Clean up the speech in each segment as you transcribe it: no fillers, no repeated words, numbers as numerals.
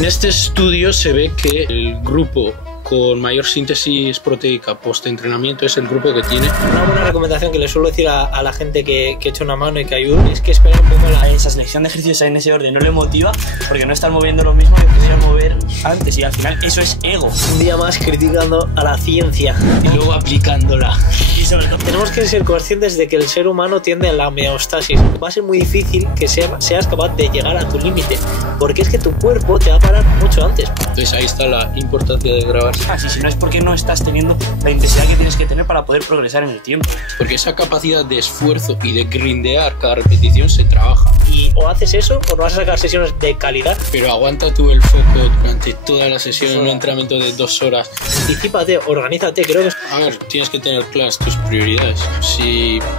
En este estudio se ve que el grupo con mayor síntesis proteica post-entrenamiento es el grupo que tiene. Una buena recomendación que le suelo decir a la gente que echa una mano y que ayuda es que esperen un poco esa selección de ejercicios en ese orden no le motiva porque no están moviendo lo mismo que quisieran mover antes, y al final eso es ego. Un día más criticando a la ciencia Y luego aplicándola. Y sobre todo tenemos que ser conscientes de que el ser humano tiende a la homeostasis. Va a ser muy difícil que seas capaz de llegar a tu límite, porque es que tu cuerpo te va a parar mucho antes. Entonces ahí está la importancia de grabar. si no es porque no estás teniendo la intensidad que tienes que tener para poder progresar en el tiempo. Porque esa capacidad de esfuerzo y de grindear cada repetición se trabaja. Y o haces eso o no vas a sacar sesiones de calidad. Pero aguanta tú el foco durante toda la sesión en un entrenamiento de 2 horas. Anticípate, organízate, creo que es... A ver, tienes que tener claras tus prioridades.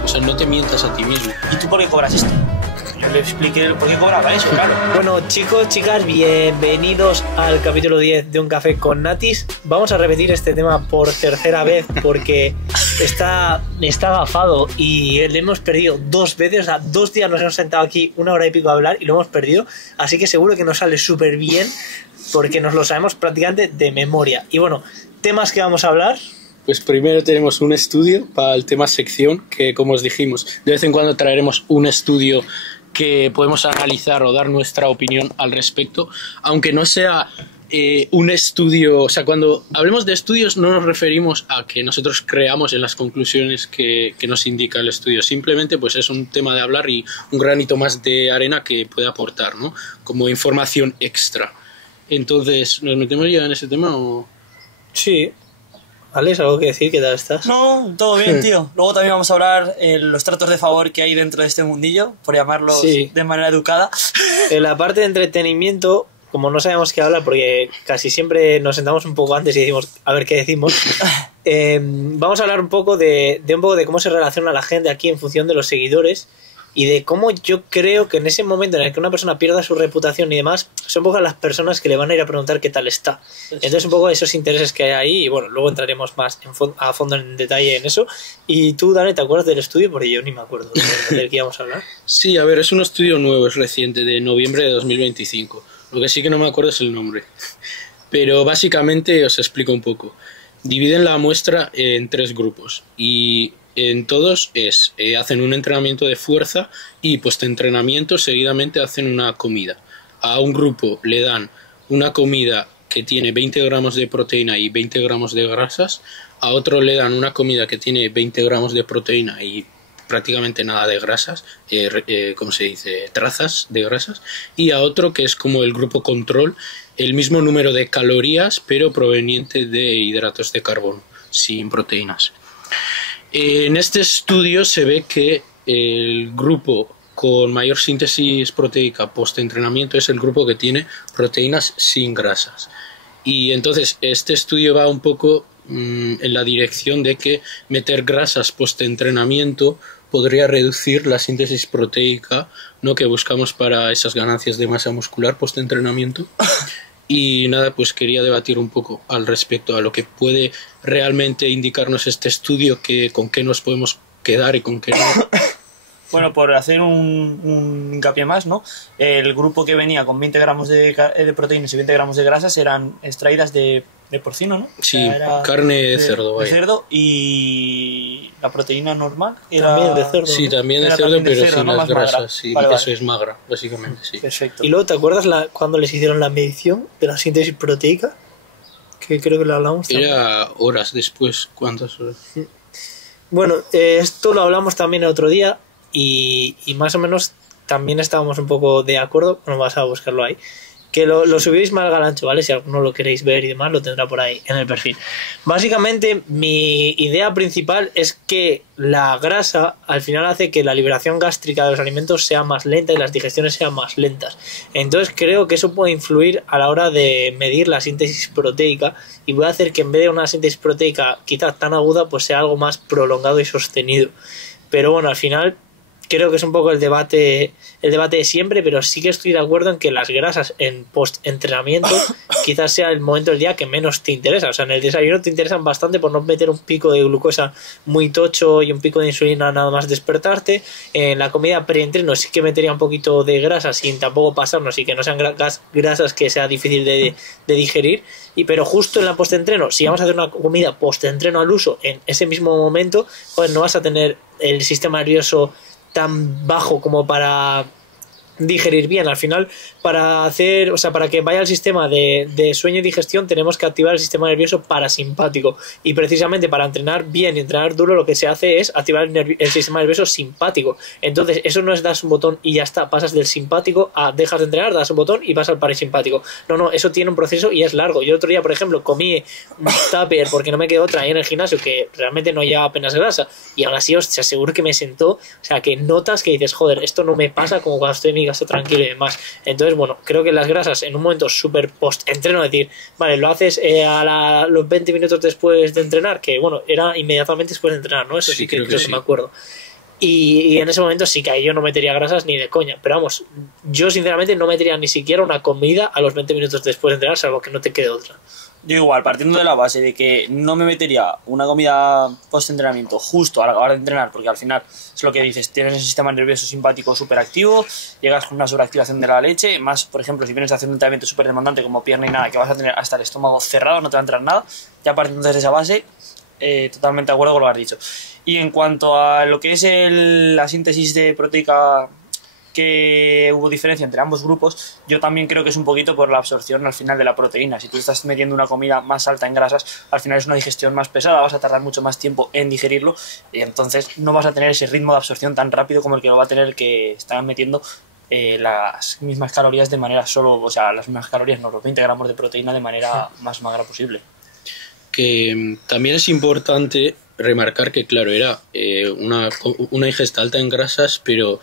O sea, no te mientas a ti mismo. ¿Y tú por qué cobras esto? Yo le expliqué por qué cobraba eso, claro. Bueno, chicos, chicas, bienvenidos al capítulo 10 de Un Café con Natis. Vamos a repetir este tema por tercera vez porque está agafado y le hemos perdido 2 veces. O sea, 2 días nos hemos sentado aquí 1 hora y pico a hablar y lo hemos perdido. Así que seguro que nos sale súper bien porque nos lo sabemos prácticamente de memoria. Y bueno, temas que vamos a hablar. Pues primero tenemos un estudio para el tema sección, que como os dijimos, de vez en cuando traeremos un estudio que podemos analizar o dar nuestra opinión al respecto, aunque no sea un estudio. O sea, cuando hablemos de estudios no nos referimos a que nosotros creamos en las conclusiones que nos indica el estudio, simplemente pues es un tema de hablar y un granito más de arena que puede aportar, ¿no? Como información extra. Entonces, ¿nos metemos ya en ese tema o...? Sí. Alex, ¿algo que decir? ¿Qué tal estás? No, todo bien, tío. Luego también vamos a hablar los tratos de favor que hay dentro de este mundillo, por llamarlos de manera educada. En la parte de entretenimiento, como no sabemos qué hablar, porque casi siempre nos sentamos un poco antes y decimos a ver qué decimos, vamos a hablar un poco de cómo se relaciona la gente aquí en función de los seguidores y de cómo yo creo que en ese momento en el que una persona pierda su reputación y demás, son pocas las personas que le van a ir a preguntar qué tal está. Entonces un poco esos intereses que hay ahí y bueno, luego entraremos más a fondo en detalle en eso. Y tú, Dani, ¿te acuerdas del estudio? Porque yo ni me acuerdo del que íbamos a hablar. Sí, a ver, es un estudio nuevo, es reciente, de noviembre de 2025. Lo que sí que no me acuerdo es el nombre. Pero básicamente os explico un poco. Dividen la muestra en 3 grupos y en todos hacen un entrenamiento de fuerza y post-entrenamiento seguidamente hacen una comida. A un grupo le dan una comida que tiene 20 gramos de proteína y 20 gramos de grasas, a otro le dan una comida que tiene 20 gramos de proteína y prácticamente nada de grasas, ¿cómo se dice? Trazas de grasas, y a otro que es como el grupo control, el mismo número de calorías pero proveniente de hidratos de carbono, sin proteínas. En este estudio se ve que el grupo con mayor síntesis proteica post-entrenamiento es el grupo que tiene proteínas sin grasas. Y entonces este estudio va un poco en la dirección de que meter grasas post-entrenamiento podría reducir la síntesis proteica, ¿no?, que buscamos para esas ganancias de masa muscular post-entrenamiento. Y nada, pues quería debatir un poco al respecto a lo que puede realmente indicarnos este estudio, con qué nos podemos quedar y con qué no. Bueno, por hacer un hincapié más, ¿no? El grupo que venía con 20 gramos de proteínas y 20 gramos de grasas eran extraídas de porcino, ¿no? Sí, carne de cerdo. De cerdo, y la proteína normal era... También de cerdo. Sí, también de era cerdo, pero cerdo, sin ¿no? las Más grasas. magra. Sí, Vale, eso es magra, básicamente, sí. Perfecto. Y luego, ¿te acuerdas cuando les hicieron la medición de la síntesis proteica? Que creo que lo hablamos también. Era horas después, ¿cuántas horas? Bueno, esto lo hablamos también el otro día y más o menos también estábamos un poco de acuerdo. Bueno, vas a buscarlo ahí. Que lo subís más al ancho, ¿vale? Si alguno lo queréis ver y demás, lo tendrá por ahí en el perfil. Básicamente, mi idea principal es que la grasa al final hace que la liberación gástrica de los alimentos sea más lenta y las digestiones sean más lentas. Entonces creo que eso puede influir a la hora de medir la síntesis proteica y puede hacer que en vez de una síntesis proteica quizás tan aguda, pues sea algo más prolongado y sostenido. Pero bueno, al final creo que es un poco el debate de siempre, pero sí que estoy de acuerdo en que las grasas en post-entrenamiento quizás sea el momento del día que menos te interesa. O sea, en el desayuno te interesan bastante por no meter un pico de glucosa muy tocho y un pico de insulina nada más despertarte. En la comida pre-entreno sí que metería un poquito de grasa sin tampoco pasarnos y que no sean grasas que sea difícil de digerir. Pero justo en la post-entreno, si vamos a hacer una comida post-entreno al uso en ese mismo momento, pues no vas a tener el sistema nervioso tan bajo como para digerir bien. Al final, para que vaya el sistema de sueño y digestión, tenemos que activar el sistema nervioso parasimpático, y precisamente para entrenar bien y entrenar duro lo que se hace es activar el sistema nervioso simpático. Entonces eso no es das un botón y ya está, pasas del simpático a dejas de entrenar, das un botón y vas al parasimpático. No, eso tiene un proceso y es largo. Yo el otro día, por ejemplo, comí un tupper porque no me quedó otra ahí en el gimnasio, que realmente no lleva apenas grasa, y aún así os aseguro que me sentó, o sea, que notas que dices, joder, esto no me pasa como cuando estoy en mi casa tranquilo y demás. Entonces, bueno, creo que las grasas en un momento súper post-entreno, es decir, vale, lo haces los 20 minutos después de entrenar, que bueno, era inmediatamente después de entrenar, ¿no? Eso sí que creo que me acuerdo. Y en ese momento sí que ahí yo no metería grasas ni de coña. Pero vamos, yo sinceramente no metería ni siquiera una comida a los 20 minutos después de entrenar, salvo que no te quede otra. Yo igual, partiendo de la base de que no me metería una comida post-entrenamiento justo al acabar de entrenar, porque al final es lo que dices, tienes el sistema nervioso simpático súper activo, llegas con una sobreactivación de la leche, más, por ejemplo, si vienes a hacer un entrenamiento súper demandante como pierna y nada, que vas a tener hasta el estómago cerrado, no te va a entrar nada, ya partiendo desde esa base, totalmente de acuerdo con lo que has dicho. Y en cuanto a lo que es la síntesis de proteica, que hubo diferencia entre ambos grupos, yo también creo que es un poquito por la absorción al final de la proteína. Si tú estás metiendo una comida más alta en grasas, al final es una digestión más pesada, vas a tardar mucho más tiempo en digerirlo y entonces no vas a tener ese ritmo de absorción tan rápido como el que lo va a tener el que están metiendo las mismas calorías de manera las mismas calorías, no, los 20 gramos de proteína de manera más magra posible. Que también es importante remarcar que, claro, era una ingesta alta en grasas, pero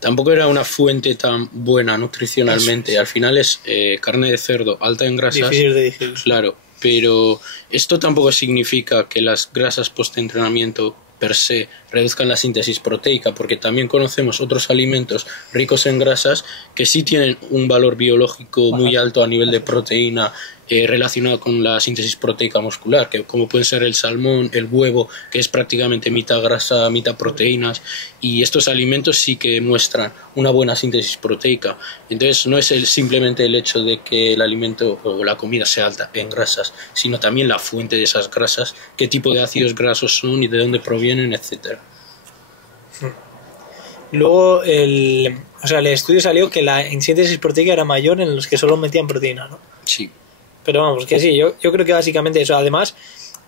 tampoco era una fuente tan buena nutricionalmente. Al final es carne de cerdo alta en grasas. Difícil de digerir. Claro, pero esto tampoco significa que las grasas post-entrenamiento per se reduzcan la síntesis proteica, porque también conocemos otros alimentos ricos en grasas que sí tienen un valor biológico muy alto a nivel de proteína relacionado con la síntesis proteica muscular, que como pueden ser el salmón, el huevo, que es prácticamente mitad grasa, mitad proteínas, y estos alimentos sí que muestran una buena síntesis proteica. Entonces no es simplemente el hecho de que el alimento o la comida sea alta en grasas, sino también la fuente de esas grasas, qué tipo de ácidos grasos son y de dónde provienen, etcétera. Luego el estudio salió que la síntesis proteica era mayor en los que solo metían proteína, ¿no? Sí. Pero vamos, que sí, yo creo que básicamente eso. Además,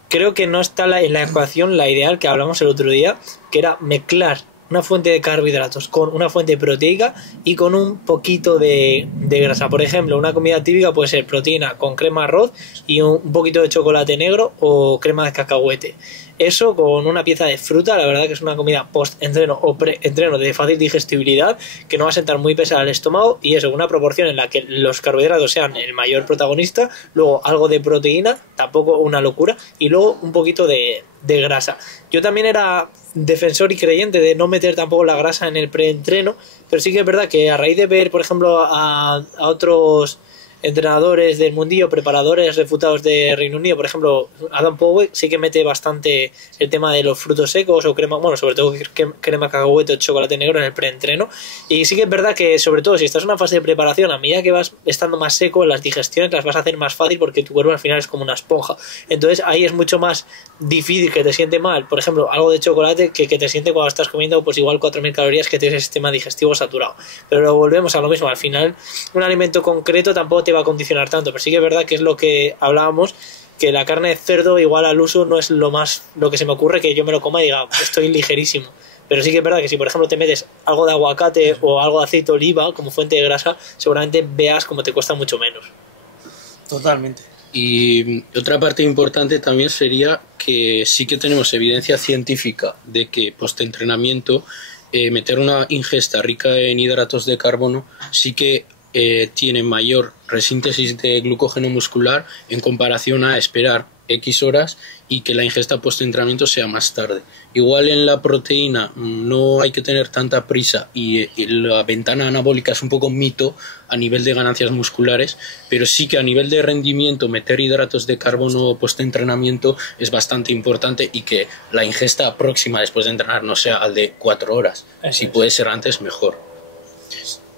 creo que no está en la ecuación la ideal que hablamos el otro día, que era mezclar una fuente de carbohidratos con una fuente proteica y con un poquito de grasa. Por ejemplo, una comida típica puede ser proteína con crema arroz y un poquito de chocolate negro o crema de cacahuete. Eso con una pieza de fruta, la verdad que es una comida post-entreno o pre-entreno de fácil digestibilidad, que no va a sentar muy pesada al estómago, y eso, una proporción en la que los carbohidratos sean el mayor protagonista, luego algo de proteína, tampoco una locura, y luego un poquito de grasa. Yo también era defensor y creyente de no meter tampoco la grasa en el pre-entreno, pero sí que es verdad que a raíz de ver, por ejemplo, a otros entrenadores del mundillo, preparadores refutados de Reino Unido, por ejemplo, Adam Powell sí que mete bastante el tema de los frutos secos o crema, bueno, sobre todo crema cacahuete o chocolate negro en el preentreno, y sí que es verdad que sobre todo si estás en una fase de preparación, a medida que vas estando más seco, las digestiones las vas a hacer más fácil porque tu cuerpo al final es como una esponja, entonces ahí es mucho más difícil que te siente mal, por ejemplo, algo de chocolate que te siente cuando estás comiendo pues igual 4000 calorías que tienes el sistema digestivo saturado. Pero volvemos a lo mismo, al final un alimento concreto tampoco te va a condicionar tanto, pero sí que es verdad que es lo que hablábamos, que la carne de cerdo igual al uso no es lo que se me ocurre que yo me lo coma y diga estoy ligerísimo, pero sí que es verdad que si por ejemplo te metes algo de aguacate o algo de aceite de oliva como fuente de grasa, seguramente veas como te cuesta mucho menos. Totalmente. Y otra parte importante también sería que sí que tenemos evidencia científica de que postentrenamiento meter una ingesta rica en hidratos de carbono sí que tiene mayor resíntesis de glucógeno muscular en comparación a esperar X horas y que la ingesta post-entrenamiento sea más tarde. Igual en la proteína no hay que tener tanta prisa y la ventana anabólica es un poco mito a nivel de ganancias musculares, pero sí que a nivel de rendimiento meter hidratos de carbono post-entrenamiento es bastante importante y que la ingesta próxima después de entrenar no sea al de 4 horas. Si puede ser antes, mejor.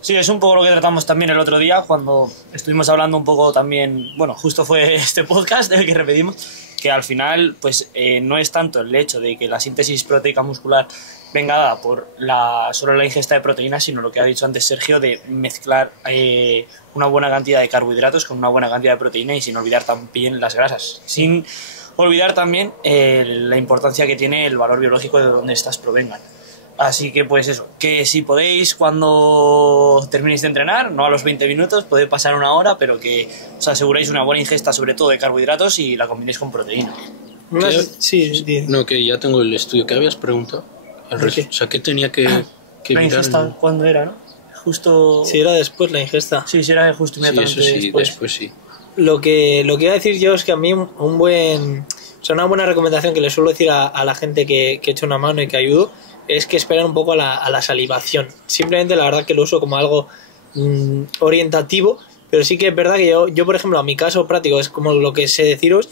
Sí, es un poco lo que tratamos también el otro día cuando estuvimos hablando un poco también, bueno, justo fue este podcast el que repetimos, que al final pues no es tanto el hecho de que la síntesis proteica muscular venga dada por solo la ingesta de proteínas, sino lo que ha dicho antes Sergio de mezclar una buena cantidad de carbohidratos con una buena cantidad de proteína y sin olvidar también las grasas, sin olvidar también la importancia que tiene el valor biológico de donde estas provengan. Así que pues eso, que si podéis cuando terminéis de entrenar, no a los 20 minutos, puede pasar una hora, pero que os aseguréis una buena ingesta sobre todo de carbohidratos y la combinéis con proteína. No, que ya tengo el estudio que habías preguntado. O sea, que tenía que la mirar ingesta, ¿cuándo era, no? Justo... Sí, era después la ingesta. Sí, era justo inmediatamente sí, eso sí, después. sí. Lo que iba a decir yo es que a mí una buena recomendación que le suelo decir a la gente que echa una mano y que ayudo es que esperan un poco a la salivación. Simplemente la verdad que lo uso como algo orientativo, pero sí que es verdad que yo por ejemplo, a mi caso práctico es como lo que sé deciros.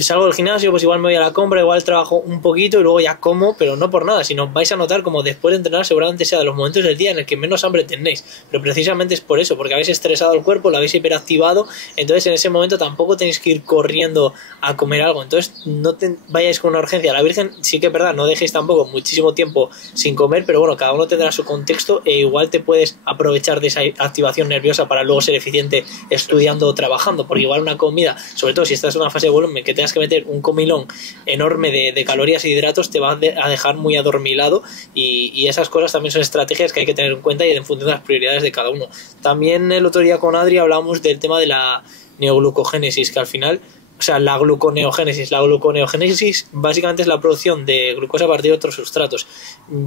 Salgo del gimnasio, pues igual me voy a la compra, igual trabajo un poquito y luego ya como, pero no por nada, sino vais a notar como después de entrenar seguramente sea de los momentos del día en el que menos hambre tenéis, pero precisamente es por eso, porque habéis estresado el cuerpo, lo habéis hiperactivado, entonces en ese momento tampoco tenéis que ir corriendo a comer algo, entonces no vayáis con una urgencia. La Virgen sí que es verdad, no dejéis tampoco muchísimo tiempo sin comer, pero bueno, cada uno tendrá su contexto e igual te puedes aprovechar de esa activación nerviosa para luego ser eficiente estudiando o trabajando, porque igual una comida, sobre todo si estás en una fase de volumen, que tengas que meter un comilón enorme de calorías y de hidratos, te va a dejar muy adormilado y esas cosas también son estrategias que hay que tener en cuenta y en función de las prioridades de cada uno. También el otro día con Adri hablábamos del tema de la neoglucogénesis, que al final, o sea, la gluconeogénesis básicamente es la producción de glucosa a partir de otros sustratos.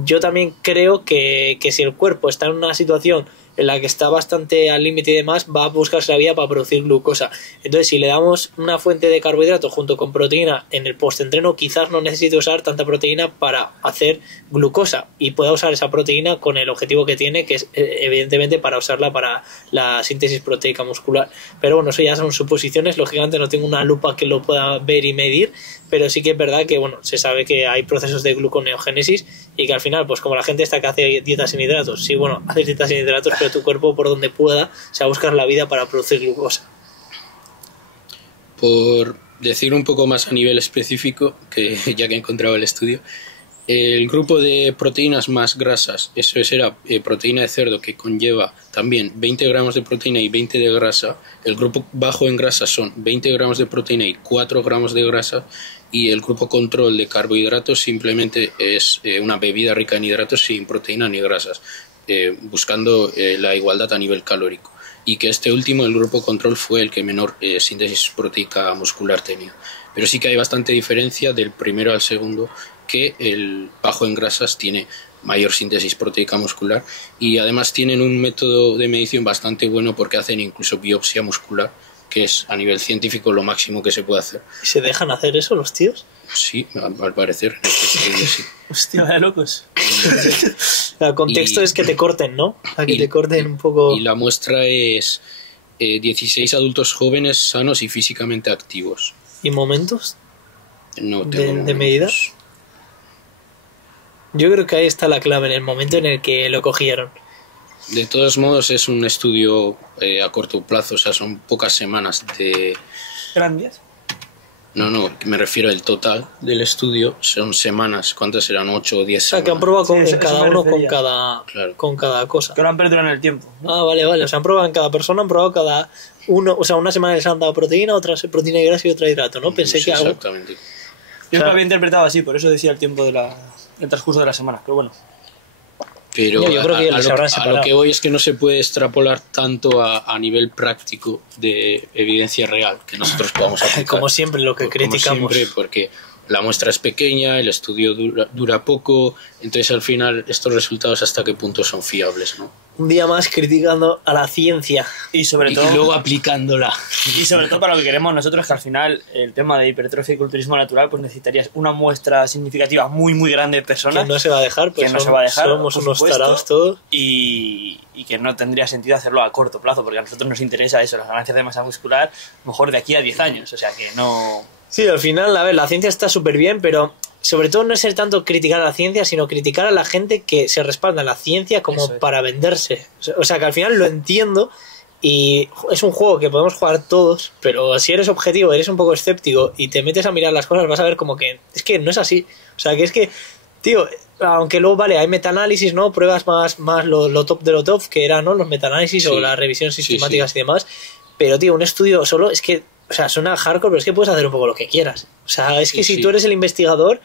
Yo también creo que si el cuerpo está en una situación en la que está bastante al límite y demás, va a buscarse la vía para producir glucosa. Entonces, si le damos una fuente de carbohidrato junto con proteína en el postentreno, quizás no necesite usar tanta proteína para hacer glucosa y pueda usar esa proteína con el objetivo que tiene, que es evidentemente para usarla para la síntesis proteica muscular. Pero bueno, eso ya son suposiciones, lógicamente no tengo una lupa que lo pueda ver y medir, pero sí que es verdad que bueno, se sabe que hay procesos de gluconeogénesis y que al final, pues como la gente esta que hace dietas sin hidratos, sí, bueno, haces dietas sin hidratos, pero tu cuerpo por donde pueda se va a buscar la vida para producir glucosa. Por decir un poco más a nivel específico, que ya que he encontrado el estudio, el grupo de proteínas más grasas, eso era proteína de cerdo, que conlleva también 20 gramos de proteína y 20 de grasa. El grupo bajo en grasa son 20 gramos de proteína y 4 gramos de grasa. Y el grupo control de carbohidratos simplemente es una bebida rica en hidratos sin proteína ni grasas, buscando la igualdad a nivel calórico. Y que este último, el grupo control, fue el que menor síntesis proteica muscular tenía. Pero sí que hay bastante diferencia del primero al segundo, que el bajo en grasas tiene mayor síntesis proteica muscular y además tienen un método de medición bastante bueno porque hacen incluso biopsia muscular, que es a nivel científico lo máximo que se puede hacer. ¿Y se dejan hacer eso los tíos? Sí, al parecer. En este estudio, sí. Hostia, vaya locos. El contexto es que te corten, ¿no? A que te corten un poco. Y la muestra es 16 adultos jóvenes, sanos y físicamente activos. ¿Y momentos? No tengo de medidas. Yo creo que ahí está la clave, en el momento en el que lo cogieron. De todos modos es un estudio a corto plazo, o sea, son pocas semanas de... ¿Eran 10? No, me refiero al total del estudio, son semanas, ¿cuántas eran? 8 o 10 semanas. O sea, que han probado con Sí, cada eso uno Claro. con cada cosa. Que lo han perdido en el tiempo. Ah, vale. O sea, han probado en cada persona, han probado cada uno. O sea, una semana les han dado proteína, otra proteína y grasa y otra hidrato, ¿no? Pensé Sí, que algo... exactamente. Yo lo había interpretado así, por eso decía el tiempo el transcurso de la semana, pero bueno. Pero Yo creo que les habrán a separado. lo que voy es que no se puede extrapolar tanto a nivel práctico de evidencia real que nosotros podamos aplicar. Como siempre, lo que criticamos. Como siempre, porque la muestra es pequeña, el estudio dura poco, entonces al final estos resultados hasta qué punto son fiables, ¿no? Un día más criticando a la ciencia. Y sobre Y todo, luego aplicándola. y sobre todo para lo que queremos nosotros, que al final el tema de hipertrofia y culturismo natural, pues necesitarías una muestra significativa muy muy grande de personas. Que no se va a dejar, pues que no se va a dejar, somos por unos supuesto, tarados todos. y que no tendría sentido hacerlo a corto plazo, porque a nosotros nos interesa eso, las ganancias de masa muscular, mejor de aquí a 10 años, o sea que no... Sí, al final, a ver, la ciencia está súper bien, pero sobre todo no es ser tanto criticar a la ciencia, sino criticar a la gente que se respalda en la ciencia como Eso es. para venderse. O sea, que al final lo entiendo y es un juego que podemos jugar todos, pero si eres objetivo, eres un poco escéptico y te metes a mirar las cosas, vas a ver como que es que no es así. O sea, que es que, tío, aunque luego, vale, hay metaanálisis, ¿no? Pruebas más lo top de lo top, que eran, ¿no? Los metaanálisis Sí. o las revisiones Sí, sistemáticas sí. y demás. Pero, tío, un estudio solo es que, o sea, suena hardcore, pero es que puedes hacer un poco lo que quieras. O sea, es que Sí, si sí. tú eres el investigador,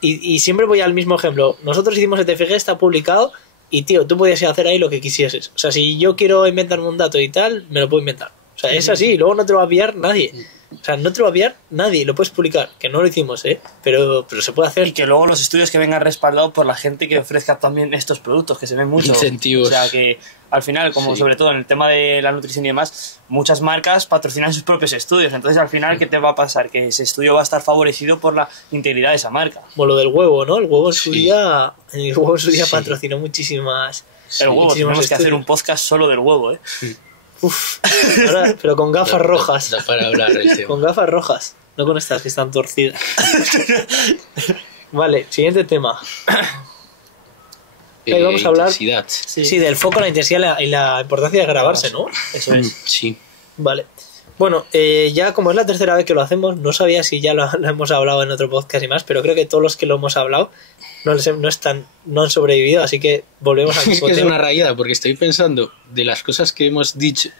y siempre voy al mismo ejemplo, nosotros hicimos el TFG, está publicado, y, tío, tú podías hacer ahí lo que quisieses. O sea, si yo quiero inventarme un dato y tal, me lo puedo inventar. O sea, es así, y luego no te lo va a pillar nadie. O sea, no te lo va a pillar nadie, lo puedes publicar, que no lo hicimos, pero se puede hacer. Y que luego los estudios que vengan respaldados por la gente que ofrezca también estos productos, que se ven mucho. Incentivos. O sea que al final, como Sí. sobre todo en el tema de la nutrición y demás, muchas marcas patrocinan sus propios estudios. Entonces al final, ¿qué te va a pasar? Que ese estudio va a estar favorecido por la integridad de esa marca. Como lo del huevo, ¿no? El huevo en su Sí. día, Sí. patrocinó muchísimas. El huevo, muchísimos tenemos que hacer estudios. un podcast solo del huevo, ¿eh? Uf, ahora, pero con gafas rojas. Da para hablar del tema. Con gafas rojas, no con estas que están torcidas. Vale, siguiente tema. Ahí vamos a hablar- Intensidad. Sí, del foco, la intensidad y la importancia de grabarse, ¿no? Eso es. Sí. Vale. Bueno, ya como es la tercera vez que lo hacemos, no sabía si ya lo hemos hablado en otro podcast y más, pero creo que todos los que lo hemos hablado no han sobrevivido, así que volvemos al Es mismo que es tema. una rayada, porque estoy pensando de las cosas que hemos dicho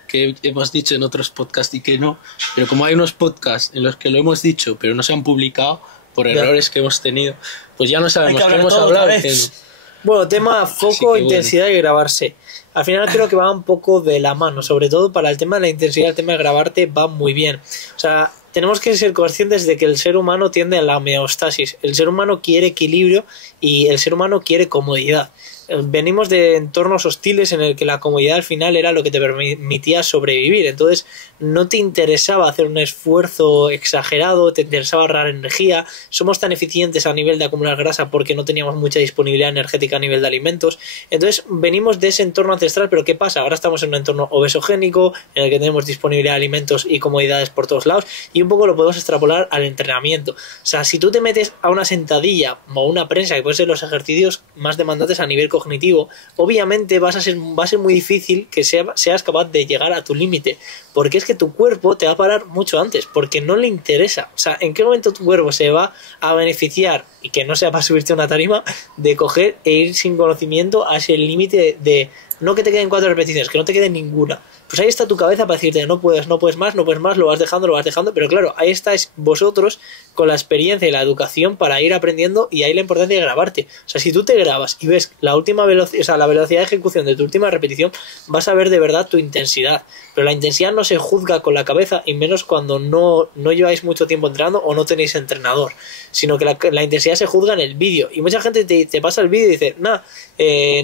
en otros podcasts y que no, pero como hay unos podcasts en los que lo hemos dicho, pero no se han publicado por Ya. errores que hemos tenido, pues ya no sabemos qué hablar hemos todo hablado. otra vez. Bueno, tema Así foco, que bueno. intensidad y grabarse. Al final creo que va un poco de la mano, sobre todo para el tema de la intensidad, el tema de grabarte va muy bien. O sea, tenemos que ser conscientes de que el ser humano tiende a la homeostasis. El ser humano quiere equilibrio y el ser humano quiere comodidad. Venimos de entornos hostiles en el que la comodidad al final era lo que te permitía sobrevivir. Entonces no te interesaba hacer un esfuerzo exagerado, te interesaba ahorrar energía. Somos tan eficientes a nivel de acumular grasa porque no teníamos mucha disponibilidad energética a nivel de alimentos. Entonces venimos de ese entorno ancestral, pero ¿qué pasa? Ahora estamos en un entorno obesogénico en el que tenemos disponibilidad de alimentos y comodidades por todos lados, y un poco lo podemos extrapolar al entrenamiento. O sea, si tú te metes a una sentadilla o una prensa, que pueden ser los ejercicios más demandantes a nivel cognitivo, obviamente va a ser muy difícil que seas capaz de llegar a tu límite, porque es que tu cuerpo te va a parar mucho antes, porque no le interesa. O sea, ¿en qué momento tu cuerpo se va a beneficiar, y que no sea para subirte a una tarima, de coger e ir sin conocimiento a ese límite de no que te queden 4 repeticiones, que no te quede ninguna? Pues ahí está tu cabeza para decirte no puedes más, lo vas dejando, pero claro, ahí estáis vosotros con la experiencia y la educación para ir aprendiendo, y ahí la importancia de grabarte. O sea, si tú te grabas y ves la última velocidad, o sea, la velocidad de ejecución de tu última repetición, vas a ver de verdad tu intensidad. Pero la intensidad no se juzga con la cabeza, y menos cuando no lleváis mucho tiempo entrenando o no tenéis entrenador, sino que la intensidad se juzga en el vídeo. Y mucha gente te pasa el vídeo y dice,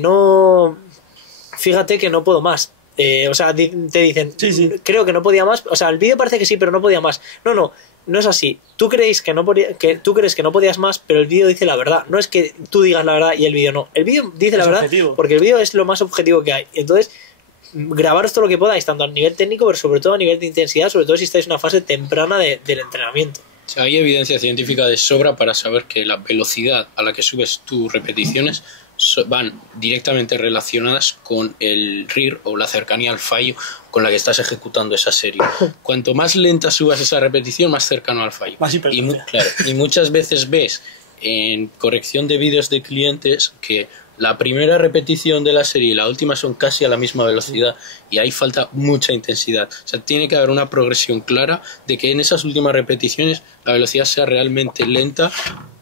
no, fíjate que no puedo más. O sea, te dicen, Sí. creo que no podía más. O sea, el vídeo parece que sí, pero no podía más. No es así. Tú crees que no podías más, pero el vídeo dice la verdad. No es que tú digas la verdad y el vídeo no. El vídeo dice la Es verdad objetivo. porque el vídeo es lo más objetivo que hay. Entonces, grabaros todo lo que podáis, tanto a nivel técnico, pero sobre todo a nivel de intensidad, sobre todo si estáis en una fase temprana del entrenamiento. O sea, hay evidencia científica de sobra para saber que la velocidad a la que subes tus repeticiones van directamente relacionadas con el RIR o la cercanía al fallo con la que estás ejecutando esa serie. Cuanto más lenta subas esa repetición, más cercano al fallo. Más hipertrofia. Y muchas veces ves en corrección de vídeos de clientes que la primera repetición de la serie y la última son casi a la misma velocidad, y ahí falta mucha intensidad. O sea, tiene que haber una progresión clara de que en esas últimas repeticiones la velocidad sea realmente lenta,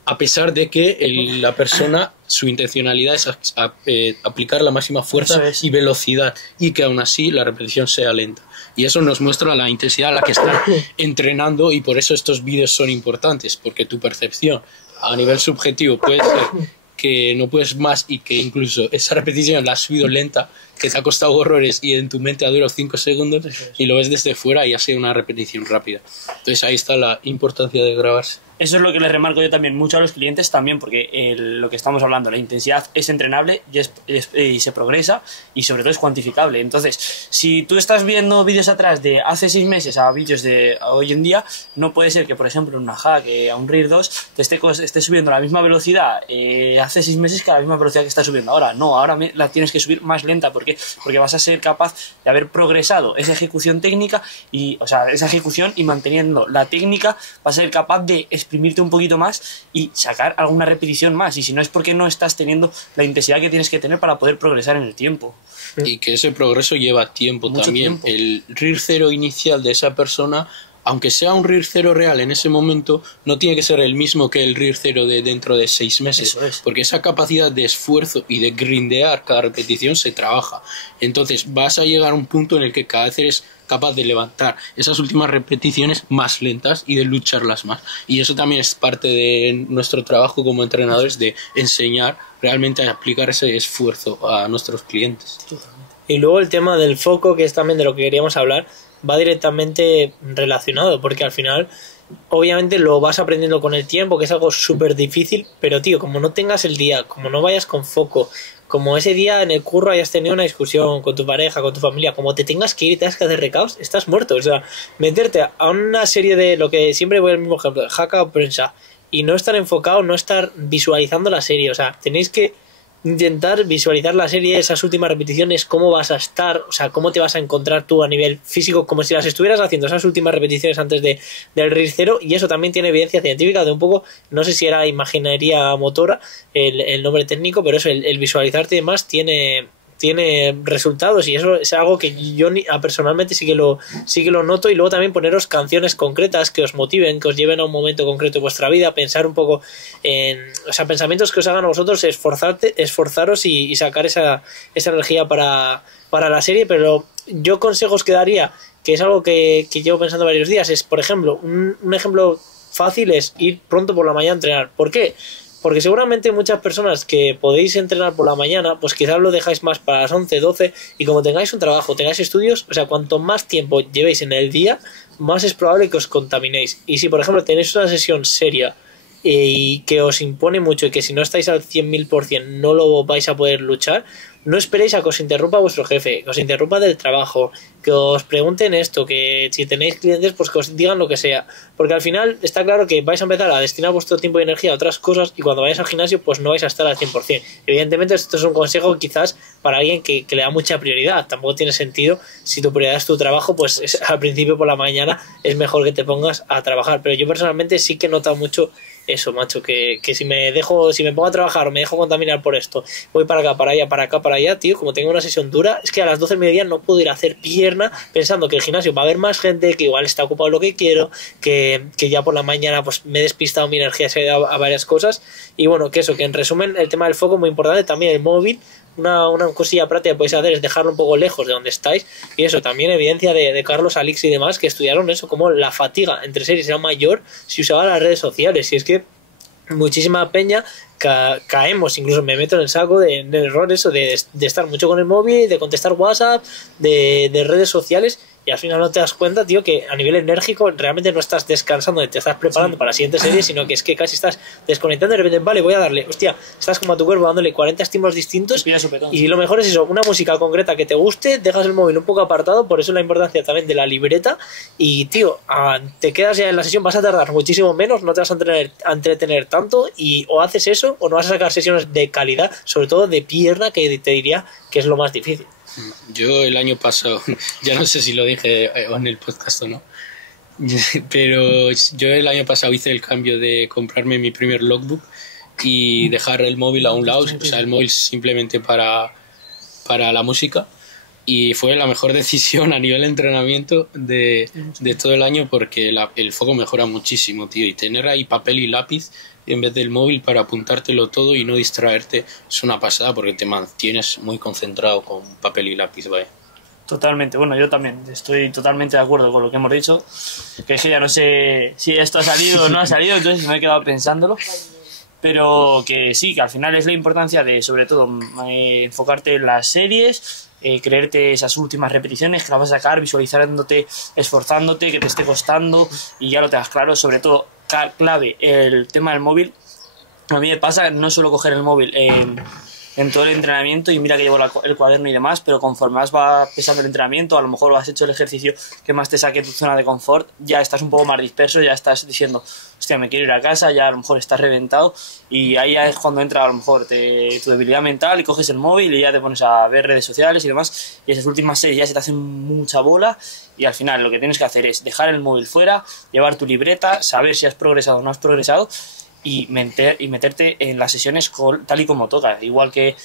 a pesar de que la persona, su intencionalidad es aplicar la máxima fuerza Eso es. y velocidad, y que aún así la repetición sea lenta. Y eso nos muestra la intensidad a la que están entrenando, y por eso estos vídeos son importantes, porque tu percepción a nivel subjetivo puede ser que no puedes más y que incluso esa repetición la has subido lenta, que te ha costado horrores y en tu mente ha durado 5 segundos, y lo ves desde fuera y ha sido una repetición rápida. Entonces ahí está la importancia de grabarse. Eso es lo que les remarco yo también mucho a los clientes también, porque lo que estamos hablando, la intensidad es entrenable y se progresa, y sobre todo es cuantificable. Entonces, si tú estás viendo vídeos atrás de hace 6 meses a vídeos de hoy en día, no puede ser que, por ejemplo, en una hack, a un RIR 2, te esté subiendo a la misma velocidad hace 6 meses que a la misma velocidad que está subiendo ahora. No, ahora la tienes que subir más lenta. ¿Por qué? Porque vas a ser capaz de haber progresado esa ejecución técnica, esa ejecución, y manteniendo la técnica vas a ser capaz de exprimirte un poquito más y sacar alguna repetición más, y si no es porque no estás teniendo la intensidad que tienes que tener para poder progresar en el tiempo. Y que ese progreso lleva tiempo. Mucho también. El RIR 0 inicial de esa persona, aunque sea un RIR 0 real en ese momento, no tiene que ser el mismo que el RIR 0 de dentro de 6 meses. Porque esa capacidad de esfuerzo y de grindear cada repetición se trabaja. Entonces vas a llegar a un punto en el que cada vez eres capaz de levantar esas últimas repeticiones más lentas y de lucharlas más. Y eso también es parte de nuestro trabajo como entrenadores, de enseñar realmente a aplicar ese esfuerzo a nuestros clientes. Y luego el tema del foco, que es también de lo que queríamos hablar, va directamente relacionado, porque al final obviamente lo vas aprendiendo con el tiempo, que es algo súper difícil, pero tío, como no tengas el día, como no vayas con foco, como ese día en el curro hayas tenido una discusión con tu pareja, con tu familia, como te tengas que ir y tengas que hacer recaos, estás muerto. O sea, meterte a una serie de, lo que siempre voy al mismo ejemplo, Haka o Prensa, y no estar enfocado, no estar visualizando la serie. O sea, tenéis que intentar visualizar la serie, esas últimas repeticiones, cómo vas a estar, o sea, cómo te vas a encontrar tú a nivel físico, como si las estuvieras haciendo esas últimas repeticiones antes del RIR 0, y eso también tiene evidencia científica de un poco, no sé si era imaginería motora el nombre técnico, pero eso, el visualizarte y demás tiene resultados, y eso es algo que yo personalmente sí que lo noto. Y luego también poneros canciones concretas que os motiven, que os lleven a un momento concreto de vuestra vida, pensar un poco en, o sea, pensamientos que os hagan a vosotros esforzaros y sacar esa energía para la serie. Pero yo consejos que daría, que es algo que llevo pensando varios días, es, por ejemplo, un ejemplo fácil es ir pronto por la mañana a entrenar. ¿Por qué? Porque seguramente muchas personas que podéis entrenar por la mañana, pues quizás lo dejáis más para las 11, 12, y como tengáis un trabajo, tengáis estudios, o sea, cuanto más tiempo llevéis en el día, más es probable que os contaminéis. Y si, por ejemplo, tenéis una sesión seria y que os impone mucho, y que si no estáis al 100.000% no lo vais a poder luchar, no esperéis a que os interrumpa vuestro jefe, que os interrumpa del trabajo, que os pregunten esto, que si tenéis clientes, pues que os digan lo que sea, porque al final está claro que vais a empezar a destinar vuestro tiempo y energía a otras cosas, y cuando vayáis al gimnasio pues no vais a estar al 100%. Evidentemente esto es un consejo quizás para alguien que le da mucha prioridad. Tampoco tiene sentido, si tu prioridad es tu trabajo, pues al principio por la mañana es mejor que te pongas a trabajar. Pero yo personalmente sí que he notado mucho eso, macho, que si me pongo a trabajar o me dejo contaminar por esto, voy para acá, para allá, para acá, para allá, tío, como tengo una sesión dura, es que a las 12 del mediodía no puedo ir a hacer pierna pensando que el gimnasio va a haber más gente, que igual está ocupado lo que quiero, que ya por la mañana pues me he despistado, mi energía se ha ido a varias cosas. Y bueno, que eso, que en resumen el tema del foco muy importante, también el móvil. Una cosilla práctica que podéis hacer es dejarlo un poco lejos de donde estáis. Y eso, también evidencia de Carlos, Alix y demás, que estudiaron eso, como la fatiga entre series era mayor si usaba las redes sociales. Y es que muchísima peña caemos, incluso me meto en el saco de error eso, de estar mucho con el móvil, de contestar WhatsApp, de redes sociales, y al final no te das cuenta, tío, que a nivel enérgico realmente no estás descansando, te estás preparando para la siguiente serie, sino que es que casi estás desconectando y de repente, vale, voy a darle, hostia, estás como a tu cuerpo dándole 40 estímulos distintos, y lo mejor es eso, una música concreta que te guste, dejas el móvil un poco apartado, por eso la importancia también de la libreta, y tío, te quedas ya en la sesión, vas a tardar muchísimo menos, no te vas a entretener tanto, y o haces eso o no vas a sacar sesiones de calidad, sobre todo de pierna, que te diría que es lo más difícil. Yo el año pasado, ya no sé si lo dije en el podcast o no, pero yo el año pasado hice el cambio de comprarme mi primer logbook y dejar el móvil a un lado, o sea, el móvil simplemente para la música, y fue la mejor decisión a nivel de entrenamiento de todo el año, porque el foco mejora muchísimo, tío, y tener ahí papel y lápiz en vez del móvil para apuntártelo todo y no distraerte es una pasada, porque te mantienes muy concentrado con papel y lápiz, vaya. Totalmente, bueno, yo también estoy totalmente de acuerdo con lo que hemos dicho, que es que ya no sé si esto ha salido o no ha salido, entonces me he quedado pensándolo, pero que sí, que al final es la importancia de, sobre todo, enfocarte en las series, creerte esas últimas repeticiones que las vas a sacar, visualizándote, esforzándote, que te esté costando y ya lo tengas claro, sobre todo, clave, el tema del móvil. A mí me pasa no suelo coger el móvil en todo el entrenamiento y mira que llevo el cuaderno y demás, pero conforme más va pesando el entrenamiento, a lo mejor has hecho el ejercicio que más te saque tu zona de confort, ya estás un poco más disperso, ya estás diciendo, hostia, me quiero ir a casa, ya a lo mejor estás reventado y ahí ya es cuando entra a lo mejor tu debilidad mental y coges el móvil y ya te pones a ver redes sociales y demás y esas últimas series ya se te hacen mucha bola y al final lo que tienes que hacer es dejar el móvil fuera, llevar tu libreta, saber si has progresado o no has progresado y meterte en las sesiones tal y como toca. Igual que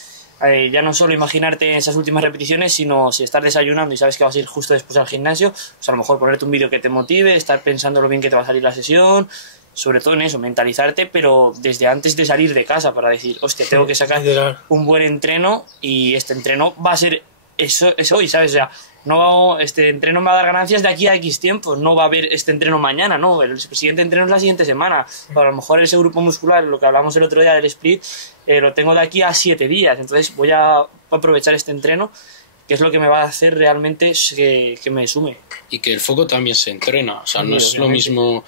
ya no solo imaginarte en esas últimas repeticiones, sino si estás desayunando y sabes que vas a ir justo después al gimnasio, pues a lo mejor ponerte un vídeo que te motive, estar pensando lo bien que te va a salir la sesión, sobre todo en eso, mentalizarte, pero desde antes de salir de casa para decir, hostia, tengo que sacar un buen entreno y este entreno va a ser eso hoy, ¿sabes? O sea, no, este entreno me va a dar ganancias de aquí a X tiempo, no va a haber este entreno mañana, no, el siguiente entreno es la siguiente semana, a lo mejor ese grupo muscular, lo que hablamos el otro día del split, lo tengo de aquí a 7 días, entonces voy a aprovechar este entreno, que es lo que me va a hacer realmente que me sume. Y que el foco también se entrena, o sea, no es lo mismo.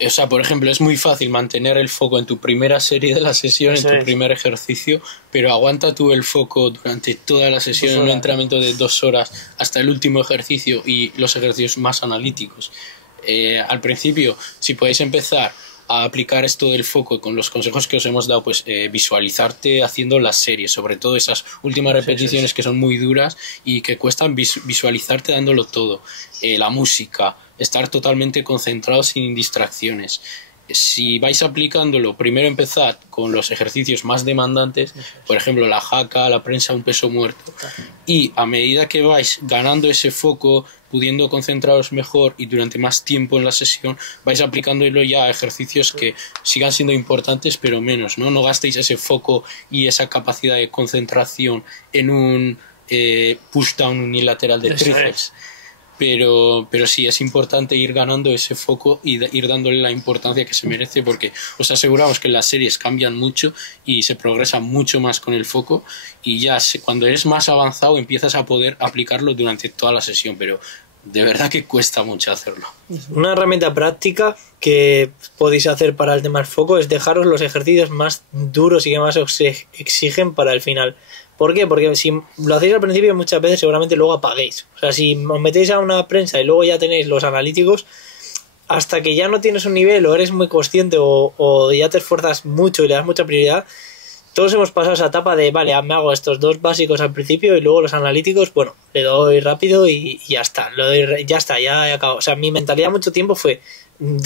O sea, por ejemplo, es muy fácil mantener el foco en tu primera serie de la sesión, en tu primer ejercicio, pero aguanta tú el foco durante toda la sesión en un entrenamiento de 2 horas hasta el último ejercicio y los ejercicios más analíticos. Al principio, si podéis empezar a aplicar esto del foco con los consejos que os hemos dado, pues visualizarte haciendo las series, sobre todo esas últimas repeticiones que son muy duras y que cuestan visualizarte dándolo todo. La música, estar totalmente concentrado sin distracciones. Si vais aplicándolo, primero empezad con los ejercicios más demandantes, por ejemplo la jaca, la prensa, un peso muerto, y a medida que vais ganando ese foco, pudiendo concentraros mejor y durante más tiempo en la sesión, vais aplicándolo ya a ejercicios que sigan siendo importantes pero menos, ¿no? No gastéis ese foco y esa capacidad de concentración en un push-down unilateral de tríceps. Pero sí, es importante ir ganando ese foco y ir dándole la importancia que se merece, porque os aseguramos que las series cambian mucho y se progresa mucho más con el foco y ya cuando eres más avanzado empiezas a poder aplicarlo durante toda la sesión, pero de verdad que cuesta mucho hacerlo. Una herramienta práctica que podéis hacer para el tema del foco es dejaros los ejercicios más duros y que más os exigen para el final. ¿Por qué? Porque si lo hacéis al principio muchas veces seguramente luego apaguéis. O sea, si os metéis a una prensa y luego ya tenéis los analíticos, hasta que ya no tienes un nivel o eres muy consciente o ya te esfuerzas mucho y le das mucha prioridad, todos hemos pasado esa etapa de, vale, me hago estos 2 básicos al principio y luego los analíticos, bueno, le doy rápido y ya está, ya he acabado. O sea, mi mentalidad mucho tiempo fue,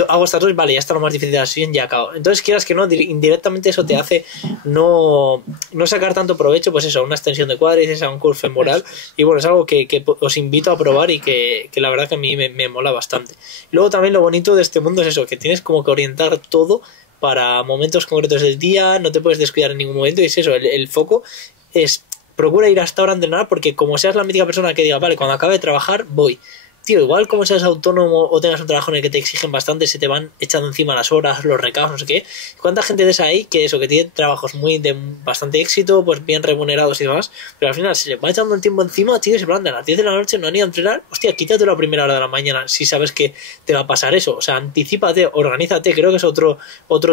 hago estas 2, vale, ya está lo más difícil de la sesión, ya acabo. Entonces, quieras que no, indirectamente eso te hace no sacar tanto provecho, pues eso, una extensión de cuádriceps, a un curl femoral, y bueno, es algo que os invito a probar y que la verdad que a mí me mola bastante. Luego también lo bonito de este mundo es eso, que tienes como que orientar todo para momentos concretos del día, no te puedes descuidar en ningún momento, y es eso, el foco es, procura ir hasta ahora a entrenar, porque como seas la mítica persona que diga, vale, cuando acabe de trabajar, voy. Tío, igual como seas autónomo o tengas un trabajo en el que te exigen bastante, se te van echando encima las horas, los recados, no sé qué. ¿Cuánta gente de esa ahí que eso, que tiene trabajos de bastante éxito, pues bien remunerados y demás, pero al final se le va echando el tiempo encima, tío, se plantan a las 10 de la noche, no han ido a entrenar, hostia, quítate la primera hora de la mañana si sabes que te va a pasar eso. O sea, anticípate, organízate, creo que es otro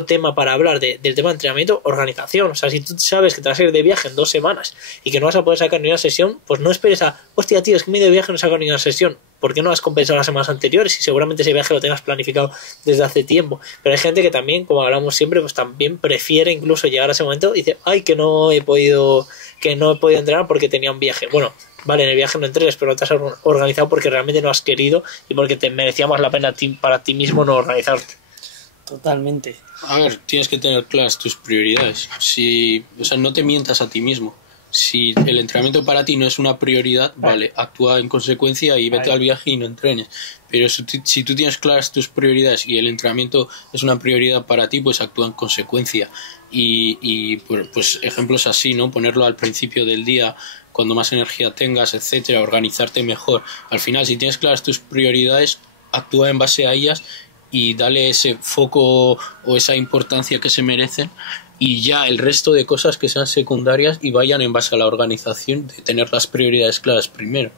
tema para hablar del tema de entrenamiento, organización. O sea, si tú sabes que te vas a ir de viaje en 2 semanas y que no vas a poder sacar ni una sesión, pues no esperes a, hostia, tío, es que me he ido de viaje y no he sacado ni una sesión. ¿Por qué no has compensado las semanas anteriores? Y seguramente ese viaje lo tengas planificado desde hace tiempo. Pero hay gente que también, como hablamos siempre, pues también prefiere incluso llegar a ese momento y dice, ay, que no he podido entrenar porque tenía un viaje. Bueno, vale, en el viaje no entrenes, pero no te has organizado porque realmente no has querido y porque te merecía más la pena para ti mismo no organizarte. Totalmente. A ver, tienes que tener claras tus prioridades. O sea, no te mientas a ti mismo. Si el entrenamiento para ti no es una prioridad, vale, actúa en consecuencia y vete al viaje y no entrenes. Pero si tú tienes claras tus prioridades y el entrenamiento es una prioridad para ti, pues actúa en consecuencia. Y pues ejemplos así, ¿no? Ponerlo al principio del día cuando más energía tengas, etcétera, organizarte mejor. Al final, si tienes claras tus prioridades, actúa en base a ellas y dale ese foco o esa importancia que se merecen, y ya el resto de cosas que sean secundarias y vayan en base a la organización de tener las prioridades claras primero.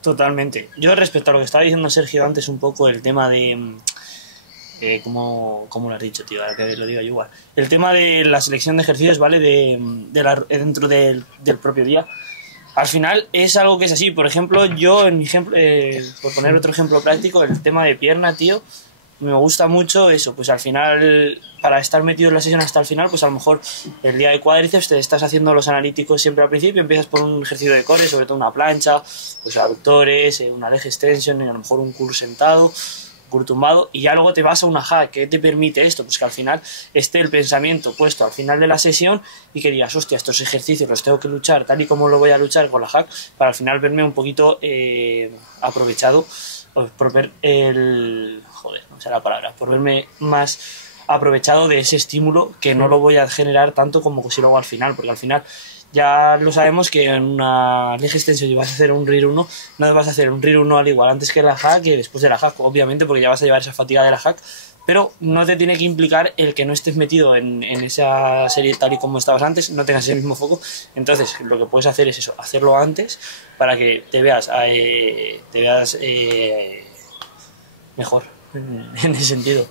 Totalmente. Yo respecto a lo que estaba diciendo Sergio antes, un poco el tema de... ¿cómo lo has dicho, tío? Ahora que lo diga yo igual. El tema de la selección de ejercicios, ¿vale? Dentro del propio día. Al final es algo que es así. Por ejemplo, yo en mi ejemplo, por poner otro ejemplo práctico, el tema de pierna, tío, me gusta mucho eso. Pues al final, para estar metido en la sesión hasta el final, pues a lo mejor el día de cuádriceps te estás haciendo los analíticos siempre al principio, empiezas por un ejercicio de core, sobre todo una plancha, pues aductores, una leg extension, y a lo mejor un curl sentado, tumbado, y ya luego te vas a una hack. ¿Qué te permite esto? Pues que al final esté el pensamiento puesto al final de la sesión y que digas, hostia, estos ejercicios los tengo que luchar tal y como lo voy a luchar con la hack, para al final verme un poquito aprovechado, por ver no sé la palabra, por verme más aprovechado de ese estímulo, que no lo voy a generar tanto como si lo hago al final, porque al final ya lo sabemos que en una leg extension, si vas a hacer un RIR 1, no vas a hacer un RIR 1 al igual antes que la hack y después de la hack, obviamente, porque ya vas a llevar esa fatiga de la hack, pero no te tiene que implicar el que no estés metido en esa serie tal y como estabas antes, no tengas ese mismo foco. Entonces lo que puedes hacer es eso, hacerlo antes para que te veas mejor en ese sentido.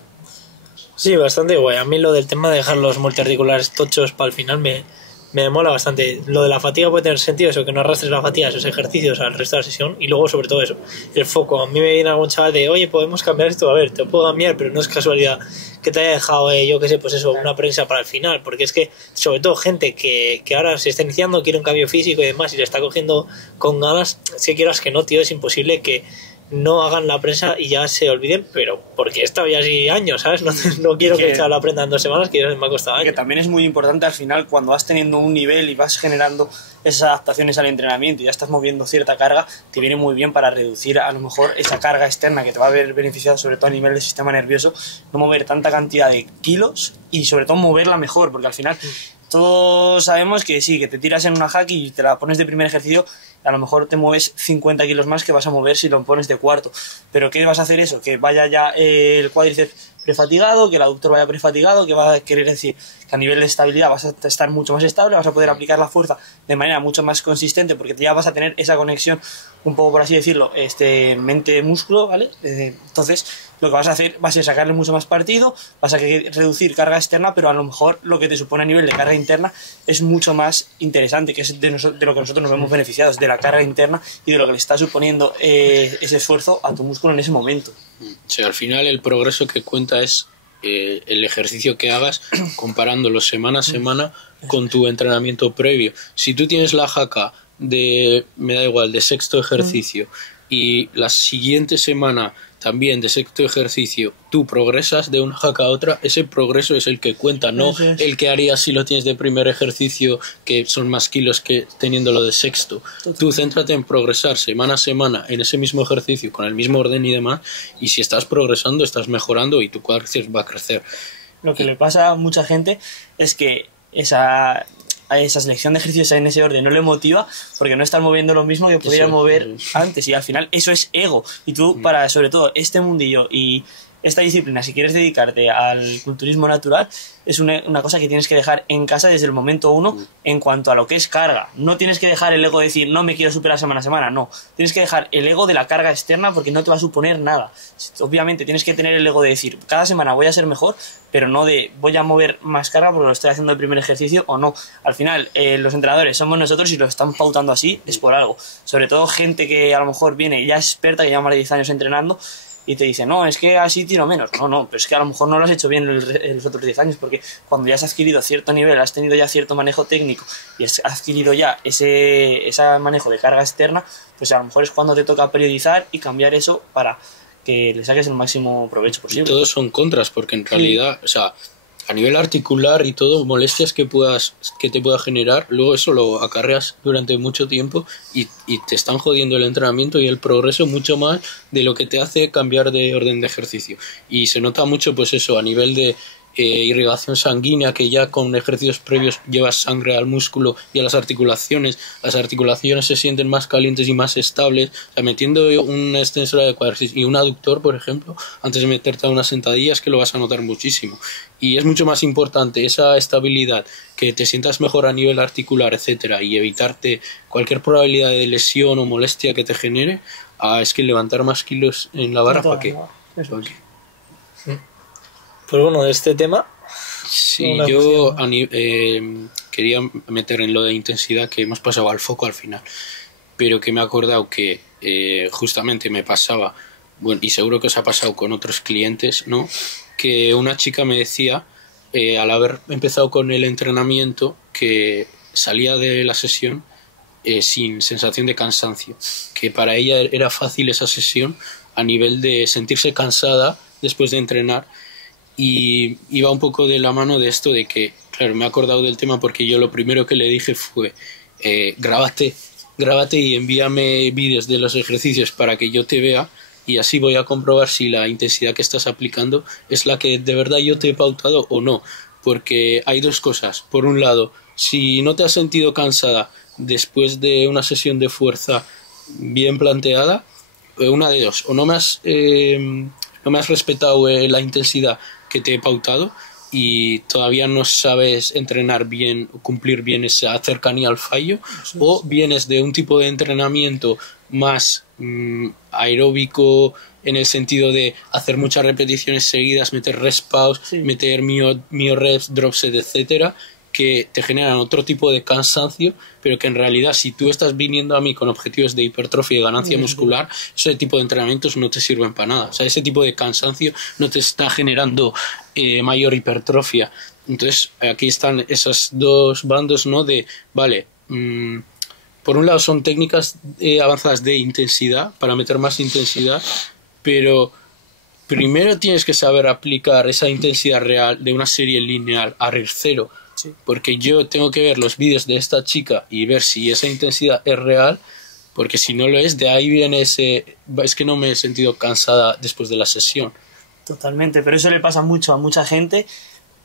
Sí, bastante guay. A mí lo del tema de dejar los multiarticulares tochos para el final me mola bastante. Lo de la fatiga puede tener sentido, eso, que no arrastres la fatiga, esos ejercicios al resto de la sesión, y luego sobre todo eso, el foco. A mí me viene algún chaval de, oye, podemos cambiar esto, a ver, te puedo cambiar, pero no es casualidad que te haya dejado, yo qué sé, pues eso, una prensa para el final, porque es que, sobre todo gente que ahora se está iniciando, quiere un cambio físico y demás, y le está cogiendo con ganas, si quieras que no, tío, es imposible que no hagan la prensa y ya se olviden, pero porque he estado ya así años, ¿sabes? No quiero que la aprenda en 2 semanas, que ya me ha costado años. Que también es muy importante al final, cuando vas teniendo un nivel y vas generando esas adaptaciones al entrenamiento y ya estás moviendo cierta carga, te viene muy bien para reducir a lo mejor esa carga externa que te va a haber beneficiado, sobre todo a nivel del sistema nervioso, no mover tanta cantidad de kilos y sobre todo moverla mejor, porque al final todos sabemos que sí, que te tiras en una hack y te la pones de primer ejercicio, a lo mejor te mueves 50 kilos más que vas a mover si lo pones de cuarto. Pero ¿qué vas a hacer eso? Que vaya ya el cuádriceps prefatigado, que el aductor vaya prefatigado, que va a querer decir que a nivel de estabilidad vas a estar mucho más estable, vas a poder aplicar la fuerza de manera mucho más consistente, porque ya vas a tener esa conexión, un poco por así decirlo, mente-músculo, ¿vale? Entonces lo que vas a hacer va a ser sacarle mucho más partido, vas a reducir carga externa, pero a lo mejor lo que te supone a nivel de carga interna es mucho más interesante, que es de lo que nosotros nos vemos beneficiados, de la carga interna y de lo que le está suponiendo ese esfuerzo a tu músculo en ese momento. Sí, al final el progreso que cuenta es el ejercicio que hagas comparándolo semana a semana con tu entrenamiento previo. Si tú tienes la jaca me da igual, de sexto ejercicio, y la siguiente semana también de sexto ejercicio tú progresas de una jaca a otra, ese progreso es el que cuenta, no el que harías si lo tienes de primer ejercicio, que son más kilos que teniéndolo de sexto. Tú céntrate en progresar semana a semana en ese mismo ejercicio con el mismo orden y demás, y si estás progresando estás mejorando y tu cuádriceps va a crecer. Lo que le pasa a mucha gente es que esa selección de ejercicios en ese orden no le motiva porque no están moviendo lo mismo que podía mover antes, y al final eso es ego. Y tú, para sobre todo este mundillo y esta disciplina, si quieres dedicarte al culturismo natural, es una cosa que tienes que dejar en casa desde el momento uno en cuanto a lo que es carga. No tienes que dejar el ego de decir, no me quiero superar semana a semana, no. Tienes que dejar el ego de la carga externa porque no te va a suponer nada. Obviamente tienes que tener el ego de decir, cada semana voy a ser mejor, pero no de voy a mover más carga porque lo estoy haciendo el primer ejercicio o no. Al final, los entrenadores somos nosotros y lo están pautando así, es por algo. Sobre todo gente que a lo mejor viene ya experta, que lleva más de 10 años entrenando, y te dice, no, es que así tiro menos. No, pero es que a lo mejor no lo has hecho bien los otros 10 años, porque cuando ya has adquirido cierto nivel, has tenido ya cierto manejo técnico y has adquirido ya ese manejo de carga externa, pues a lo mejor es cuando te toca periodizar y cambiar eso para que le saques el máximo provecho posible. Y todos son contras, porque en realidad, o sea, a nivel articular y todo, molestias que te pueda generar, luego eso lo acarreas durante mucho tiempo y te están jodiendo el entrenamiento y el progreso mucho más de lo que te hace cambiar de orden de ejercicio. Y se nota mucho, pues eso, a nivel de irrigación sanguínea, que ya con ejercicios previos llevas sangre al músculo y a las articulaciones se sienten más calientes y más estables. O sea, metiendo una extensora de cuádriceps y un aductor, por ejemplo, antes de meterte a unas sentadillas, que lo vas a notar muchísimo. Y es mucho más importante esa estabilidad, que te sientas mejor a nivel articular, etcétera, y evitarte cualquier probabilidad de lesión o molestia que te genere, es que levantar más kilos en la barra, ¿para qué? Eso es. Pues bueno, de este tema... Sí, yo quería meter en lo de intensidad, que hemos pasado al foco al final, pero que me he acordado que justamente me pasaba, bueno, y seguro que os ha pasado con otros clientes, ¿no? Que una chica me decía, al haber empezado con el entrenamiento, que salía de la sesión sin sensación de cansancio, que para ella era fácil esa sesión a nivel de sentirse cansada después de entrenar. Y iba un poco de la mano de esto de que, claro, me he acordado del tema porque yo lo primero que le dije fue grábate y envíame vídeos de los ejercicios para que yo te vea, y así voy a comprobar si la intensidad que estás aplicando es la que de verdad yo te he pautado o no. Porque hay dos cosas. Por un lado, si no te has sentido cansada después de una sesión de fuerza bien planteada, una de dos: o no me has respetado la intensidad que te he pautado y todavía no sabes entrenar bien, cumplir bien esa cercanía al fallo, o vienes de un tipo de entrenamiento más aeróbico, en el sentido de hacer muchas repeticiones seguidas, meter rest pause, meter mio reps, drop set, etcétera, que te generan otro tipo de cansancio, pero que en realidad, si tú estás viniendo a mí con objetivos de hipertrofia y ganancia muscular, ese tipo de entrenamientos no te sirven para nada. O sea, ese tipo de cansancio no te está generando mayor hipertrofia. Entonces, aquí están esos dos bandos, ¿no? De, vale, por un lado son técnicas avanzadas de intensidad, para meter más intensidad, pero primero tienes que saber aplicar esa intensidad real de una serie lineal a RIR 0. Sí. Porque yo tengo que ver los vídeos de esta chica y ver si esa intensidad es real, porque si no lo es, de ahí viene ese... Es que no me he sentido cansada después de la sesión. Totalmente, pero eso le pasa mucho a mucha gente,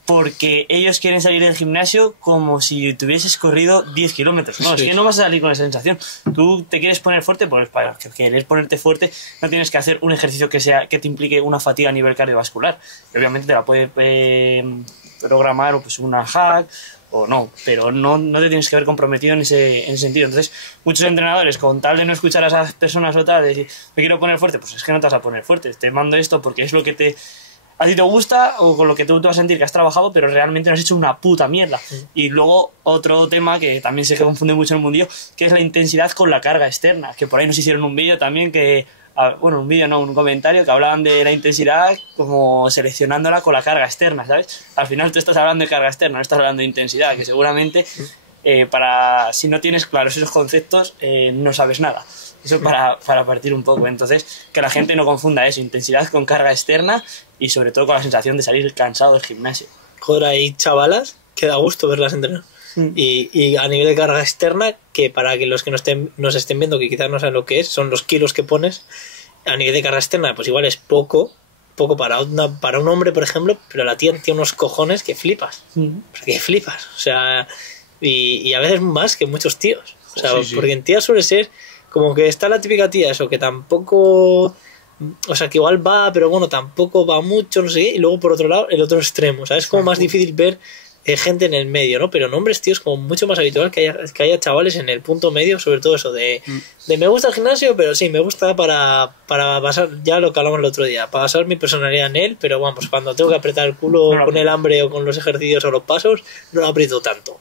porque ellos quieren salir del gimnasio como si tuvieses corrido 10 kilómetros. No, sí. Es que no vas a salir con esa sensación. Tú te quieres poner fuerte, pues para querer ponerte fuerte no tienes que hacer un ejercicio que te implique una fatiga a nivel cardiovascular. Y obviamente te la puede programar o pues una hack o no, pero no te tienes que ver comprometido en ese sentido. Entonces, muchos entrenadores, con tal de no escuchar a esas personas o tal, de decir, me quiero poner fuerte, pues es que no te vas a poner fuerte. Te mando esto porque es lo que a ti te gusta o con lo que tú te vas a sentir que has trabajado, pero realmente no has hecho una puta mierda. Sí. Y luego otro tema que también se confunde mucho en el mundillo, que es la intensidad con la carga externa, que por ahí nos hicieron un vídeo también un comentario que hablaban de la intensidad como seleccionándola con la carga externa, ¿sabes? Al final tú estás hablando de carga externa, no estás hablando de intensidad, que seguramente si no tienes claros esos conceptos no sabes nada. Eso para partir un poco. Entonces, que la gente no confunda eso, intensidad con carga externa, y sobre todo con la sensación de salir cansado del gimnasio. Joder, hay chavalas que da gusto verlas entrenar. Y a nivel de carga externa, que para que los que nos estén viendo, que quizás no saben lo que es, son los kilos que pones. A nivel de carga externa, pues igual es poco para un hombre, por ejemplo, pero la tía tiene unos cojones que flipas. Que flipas. O sea, y a veces más que muchos tíos. O sea, sí. Porque en tías suele ser como que está la típica tía, eso, que tampoco... O sea, que igual va, pero bueno, tampoco va mucho, no sé qué. Y luego, por otro lado, el otro extremo. O sea, es como más difícil ver gente en el medio, ¿no? Pero en hombres, tío, es como mucho más habitual que haya chavales en el punto medio, sobre todo eso de me gusta el gimnasio, pero sí, me gusta para basar, ya lo que hablamos el otro día, para basar mi personalidad en él, pero vamos, cuando tengo que apretar el culo con el hambre o con los ejercicios o los pasos, no lo aprieto tanto.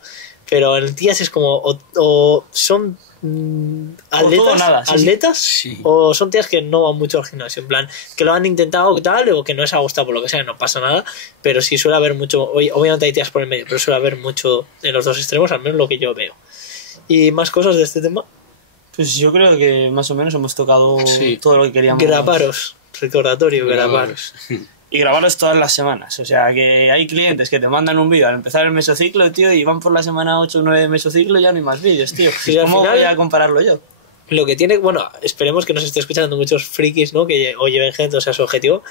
Pero en tías es como o son atletas sí. O son tías que no van mucho al gimnasio, en plan que lo han intentado tal, o que no les ha gustado por lo que sea, no pasa nada, pero sí suele haber mucho, obviamente hay tías por el medio, pero suele haber mucho en los dos extremos, al menos lo que yo veo. ¿Y más cosas de este tema? Pues yo creo que más o menos hemos tocado todo lo que queríamos. Grabaros, recordatorio, grabaros. Y grabarlos todas las semanas. O sea, que hay clientes que te mandan un vídeo al empezar el mesociclo, tío, y van por la semana 8 o 9 de mesociclo y ya no hay más vídeos, tío. Y ¿Cómo final, voy a compararlo yo? Lo que tiene, bueno, esperemos que nos esté escuchando muchos frikis, ¿no? Que o lleven gente, o sea, su objetivo.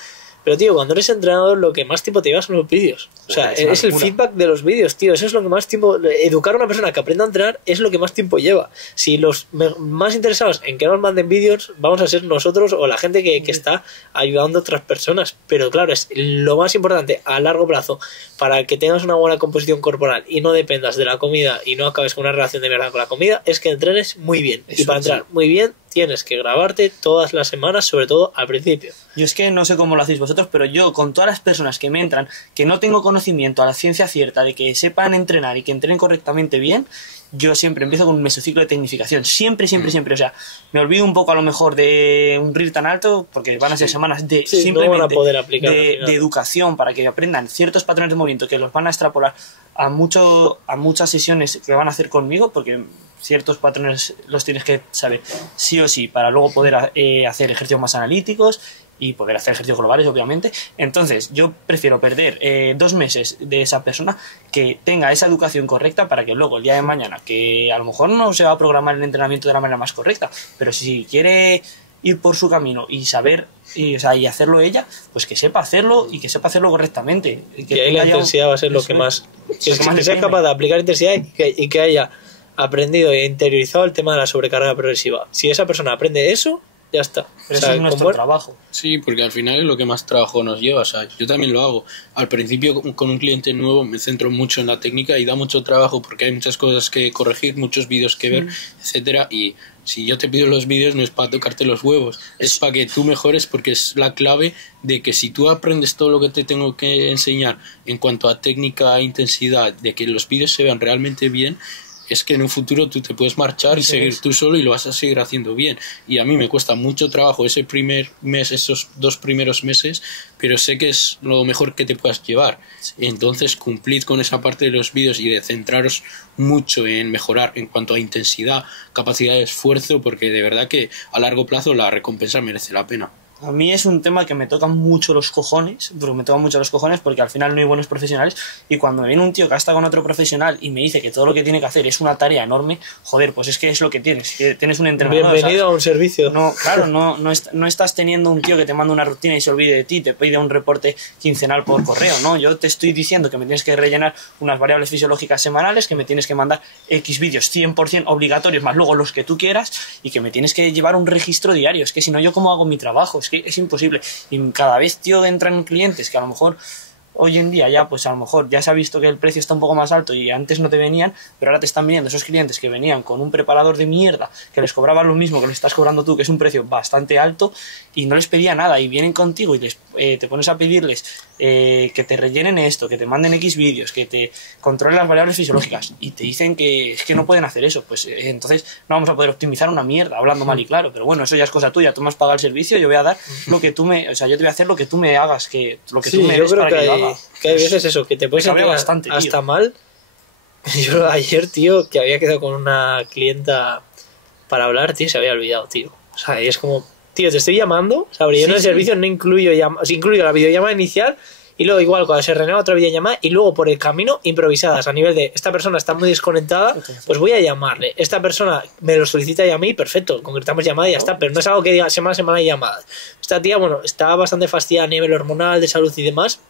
Pero, tío, cuando eres entrenador, lo que más tiempo te llevas son los vídeos. O sea, Joder, es el feedback de los vídeos, tío. Eso es lo que más tiempo... Educar a una persona que aprenda a entrenar es lo que más tiempo lleva. Si los más interesados en que nos manden vídeos vamos a ser nosotros o la gente que está ayudando a otras personas. Pero, claro, es lo más importante a largo plazo para que tengas una buena composición corporal y no dependas de la comida y no acabes con una relación de mierda con la comida, es que entrenes muy bien. Eso Y para entrenar muy bien tienes que grabarte todas las semanas, sobre todo al principio. Yo es que no sé cómo lo hacéis vosotros, pero yo con todas las personas que me entran, que no tengo conocimiento a la ciencia cierta de que sepan entrenar y que entrenen correctamente bien, yo siempre empiezo con un mesociclo de tecnificación. Siempre, siempre, siempre. O sea, me olvido un poco a lo mejor de un RIR tan alto, porque van a ser semanas de Sí, simplemente no van a poder aplicar de educación para que aprendan ciertos patrones de movimiento que los van a extrapolar a muchas sesiones que van a hacer conmigo, porque ciertos patrones los tienes que saber sí o sí para luego poder hacer ejercicios más analíticos y poder hacer ejercicios globales, obviamente. Entonces, yo prefiero perder 2 meses de esa persona que tenga esa educación correcta para que luego, el día de mañana, que a lo mejor no se va a programar el entrenamiento de la manera más correcta, pero si quiere ir por su camino y saber y hacerlo ella, pues que sepa hacerlo y que sepa hacerlo correctamente. Y ahí la intensidad va a ser lo que más... Que sea capaz de aplicar intensidad y que haya aprendido e interiorizado el tema de la sobrecarga progresiva. Si esa persona aprende eso, ya está. Pero eso es nuestro trabajo. Sí, porque al final es lo que más trabajo nos lleva. O sea, yo también lo hago. Al principio, con un cliente nuevo, me centro mucho en la técnica y da mucho trabajo porque hay muchas cosas que corregir, muchos vídeos que ver, etcétera. Y si yo te pido los vídeos, no es para tocarte los huevos, es para que tú mejores, porque es la clave de que si tú aprendes todo lo que te tengo que enseñar en cuanto a técnica e intensidad, de que los vídeos se vean realmente bien, es que en un futuro tú te puedes marchar y seguir tú solo y lo vas a seguir haciendo bien. Y a mí me cuesta mucho trabajo ese primer mes, esos 2 primeros meses, pero sé que es lo mejor que te puedas llevar. Entonces cumplid con esa parte de los vídeos y de centraros mucho en mejorar en cuanto a intensidad, capacidad de esfuerzo, porque de verdad que a largo plazo la recompensa merece la pena. A mí es un tema que me toca mucho los cojones, porque al final no hay buenos profesionales, y cuando me viene un tío que está con otro profesional y me dice que todo lo que tiene que hacer es una tarea enorme, joder, pues es que es lo que tienes, que tienes un entrenador. Bienvenido, ¿sabes?, a un servicio. No, claro, no estás teniendo un tío que te manda una rutina y se olvide de ti, te pide un reporte quincenal por correo, ¿no? Yo te estoy diciendo que me tienes que rellenar unas variables fisiológicas semanales, que me tienes que mandar X vídeos 100% obligatorios, más luego los que tú quieras, y que me tienes que llevar un registro diario. Es que si no, ¿yo cómo hago mi trabajo? Es que es imposible. Y cada vez, tío, entran clientes que a lo mejor hoy en día ya, pues a lo mejor ya se ha visto que el precio está un poco más alto y antes no te venían, pero ahora te están viniendo esos clientes que venían con un preparador de mierda que les cobraba lo mismo que les estás cobrando tú, que es un precio bastante alto, y no les pedía nada, y vienen contigo y te pones a pedirles que te rellenen esto, que te manden X vídeos, que te controlen las variables fisiológicas, y te dicen que es que no pueden hacer eso. Pues entonces no vamos a poder optimizar una mierda, hablando mal y claro, pero bueno, eso ya es cosa tuya. Tú me has pagado el servicio, yo voy a dar lo que tú me... O sea, yo te voy a hacer lo que tú me hagas, que lo que tú me des para que yo haga. Que hay veces eso, que te puedes sentir bastante, hasta tío. mal. Yo ayer, tío, que había quedado con una clienta para hablar, tío, se había olvidado, tío. O sea, y es como, tío, te estoy llamando, o sea, yo en el servicio no incluyo la videollamada inicial, y luego igual cuando se renueva otra videollamada, y luego por el camino improvisadas, a nivel de esta persona está muy desconectada, pues voy a llamarle. Esta persona me lo solicita y a mí, perfecto, concretamos llamada y ya está, pero no es algo que diga semana a semana hay llamadas. Esta tía, bueno, está bastante fastidiada a nivel hormonal, de salud y demás,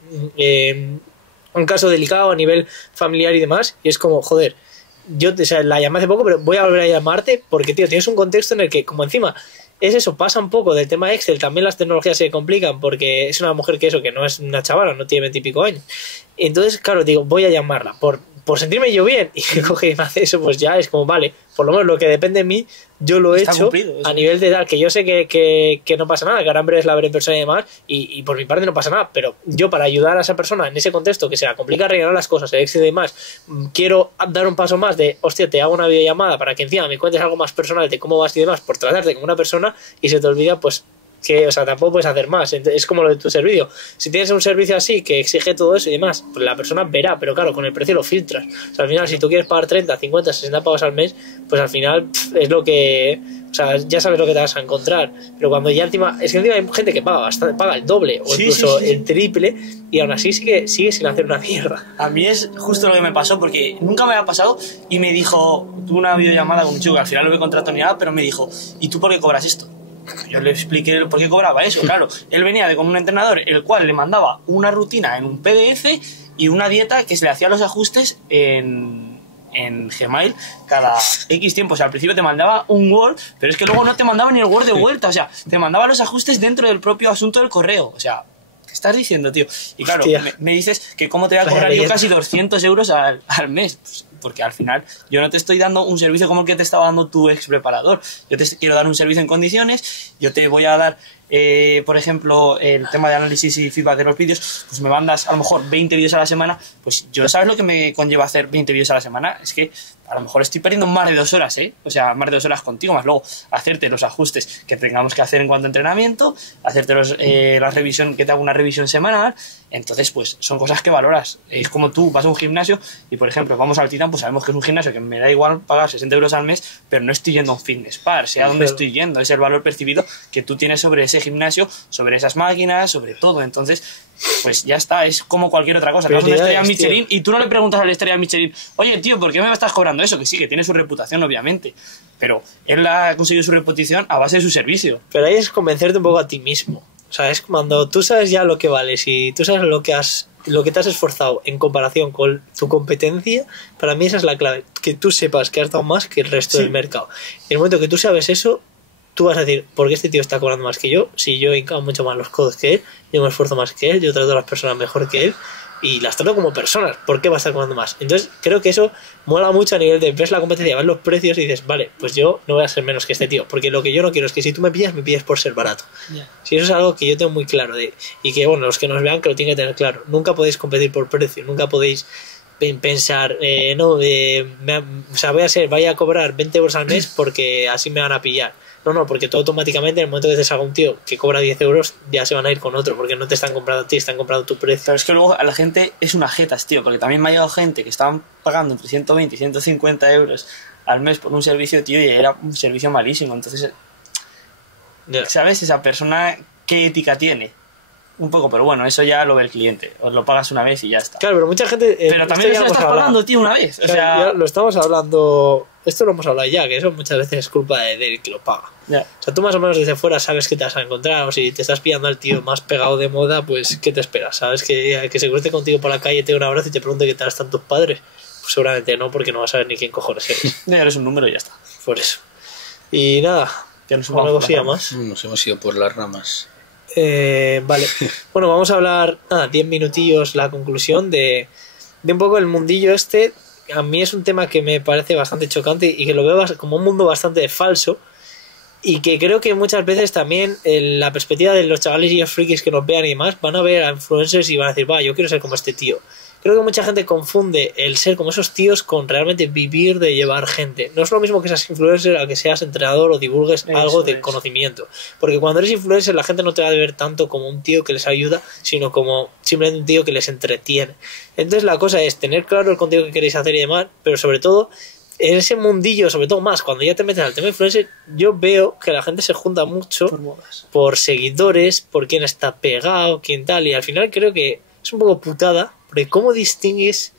un caso delicado a nivel familiar y demás, y es como, joder, yo la llamé hace poco, pero voy a volver a llamarte porque, tío, tienes un contexto en el que, como encima es eso, pasa un poco del tema Excel, también las tecnologías se complican porque es una mujer que no es una chavala, no tiene 20 y pico años. Entonces, claro, digo, voy a llamarla por sentirme yo bien, y que coge y me hace eso, pues ya es como, vale, por lo menos lo que depende de mí, yo lo he hecho cumplido, a nivel de tal, que yo sé que no pasa nada, que ahora en breve es la veré en persona y demás, y por mi parte no pasa nada, pero yo para ayudar a esa persona en ese contexto que se la complica rellenar las cosas, el éxito y demás, quiero dar un paso más de, hostia, te hago una videollamada para que encima me cuentes algo más personal de cómo vas y demás, por tratarte como una persona, y se te olvida, pues, que, o sea, tampoco puedes hacer más. Es como lo de tu servicio. Si tienes un servicio así que exige todo eso y demás, pues la persona verá, pero claro, con el precio lo filtras. O sea, al final, si tú quieres pagar 30, 50, 60 pavos al mes, pues al final es lo que... O sea, ya sabes lo que te vas a encontrar. Pero cuando ya encima... Es que encima hay gente que paga bastante, paga el doble o incluso el triple, y aún así sigue sin hacer una mierda. A mí es justo lo que me pasó, porque nunca me había pasado, y me dijo... Tuve una videollamada con un chico que al final no me contrató ni nada, pero me dijo, ¿y tú por qué cobras esto? Yo le expliqué por qué cobraba eso. Claro, él venía de con un entrenador, el cual le mandaba una rutina en un PDF y una dieta que se le hacía los ajustes en Gmail cada X tiempo. O sea, al principio te mandaba un Word, pero es que luego no te mandaba ni el Word de vuelta. O sea, te mandaba los ajustes dentro del propio asunto del correo. O sea, ¿qué estás diciendo, tío? Y claro, me dices que cómo te voy a cobrar yo casi 200 euros al mes. Pues, porque al final yo no te estoy dando un servicio como el que te estaba dando tu ex preparador. Yo te quiero dar un servicio en condiciones. Yo te voy a dar, por ejemplo, el tema de análisis y feedback de los vídeos. Pues me mandas a lo mejor 20 vídeos a la semana. Pues yo, ¿sabes lo que me conlleva hacer 20 vídeos a la semana? Es que a lo mejor estoy perdiendo más de 2 horas, ¿eh? O sea, más de 2 horas contigo, más luego hacerte los ajustes que tengamos que hacer en cuanto a entrenamiento, hacerte la revisión, que te hago una revisión semanal. Entonces, pues son cosas que valoras. Es como tú vas a un gimnasio y, por ejemplo, vamos al Titan, pues sabemos que es un gimnasio que me da igual pagar 60 euros al mes, pero no estoy yendo a un fitness par, sea donde estoy yendo, es el valor percibido que tú tienes sobre ese gimnasio, sobre esas máquinas, sobre todo. Entonces, pues ya está, es como cualquier otra cosa. Vas a una estrella Michelin y tú no le preguntas a la estrella Michelin, oye, tío, ¿por qué me estás cobrando eso? Que sí, que tiene su reputación, obviamente, pero él ha conseguido su reputación a base de su servicio. Pero ahí es convencerte un poco a ti mismo. O sea, es cuando tú sabes ya lo que vales y tú sabes lo que te has esforzado en comparación con tu competencia. Para mí esa es la clave, que tú sepas que has dado más que el resto del mercado. En el momento que tú sabes eso, tú vas a decir, ¿por qué este tío está cobrando más que yo? Si yo hinco mucho más los codos que él, yo me esfuerzo más que él, yo trato a las personas mejor que él y las trato como personas, ¿por qué va a estar cobrando más? Entonces creo que eso mola mucho a nivel de ves la competencia, ves los precios y dices, vale, pues yo no voy a ser menos que este tío, porque lo que yo no quiero es que si tú me pillas por ser barato. Si eso es algo que yo tengo muy claro y que bueno, los que nos vean que lo tienen que tener claro, nunca podéis competir por precio, nunca podéis pensar, voy a cobrar 20 euros al mes porque así me van a pillar. No, porque tú automáticamente en el momento que te salga un tío que cobra 10 euros ya se van a ir con otro porque no te están comprando a ti, están comprando tu precio. Pero es que luego a la gente es una jetas, tío, porque también me ha llegado gente que estaban pagando entre 120 y 150 euros al mes por un servicio, tío, y era un servicio malísimo. Entonces, ¿sabes? Esa persona, ¿qué ética tiene? Un poco, pero bueno, eso ya lo ve el cliente. Os lo pagas una vez y ya está. Claro, pero mucha gente... pero también eso lo estás pagando, tío, una vez. O sea, lo estamos hablando... Esto lo hemos hablado ya, que eso muchas veces es culpa del que lo paga. Ya. O sea, tú más o menos desde fuera sabes que te vas a encontrar. O si te estás pillando al tío más pegado de moda, pues ¿qué te esperas? ¿Sabes? Que se cruce contigo por la calle, te dé un abrazo y te pregunte qué tal están tus padres. Pues seguramente no, porque no vas a saber ni quién cojones eres. Ya eres un número y ya está. Por eso. Y nada, una cosilla más. Nos hemos ido por las ramas. Vale. Bueno, vamos a hablar, 10 minutillos, la conclusión de un poco el mundillo este. A mí es un tema que me parece bastante chocante y que lo veo como un mundo bastante falso y que creo que muchas veces también la perspectiva de los chavales y los frikis que nos vean y demás van a ver a influencers y van a decir, yo quiero ser como este tío. Creo que mucha gente confunde el ser como esos tíos con realmente vivir de llevar gente. No es lo mismo que seas influencer a que seas entrenador o divulgues algo de conocimiento. Porque cuando eres influencer la gente no te va a ver tanto como un tío que les ayuda, sino como simplemente un tío que les entretiene. Entonces la cosa es tener claro el contenido que queréis hacer y demás, pero sobre todo en ese mundillo, sobre todo más, cuando ya te metes al tema influencer, yo veo que la gente se junta mucho por seguidores, por quién está pegado, quién tal, y al final creo que es un poco putada. Porque ¿cómo distingues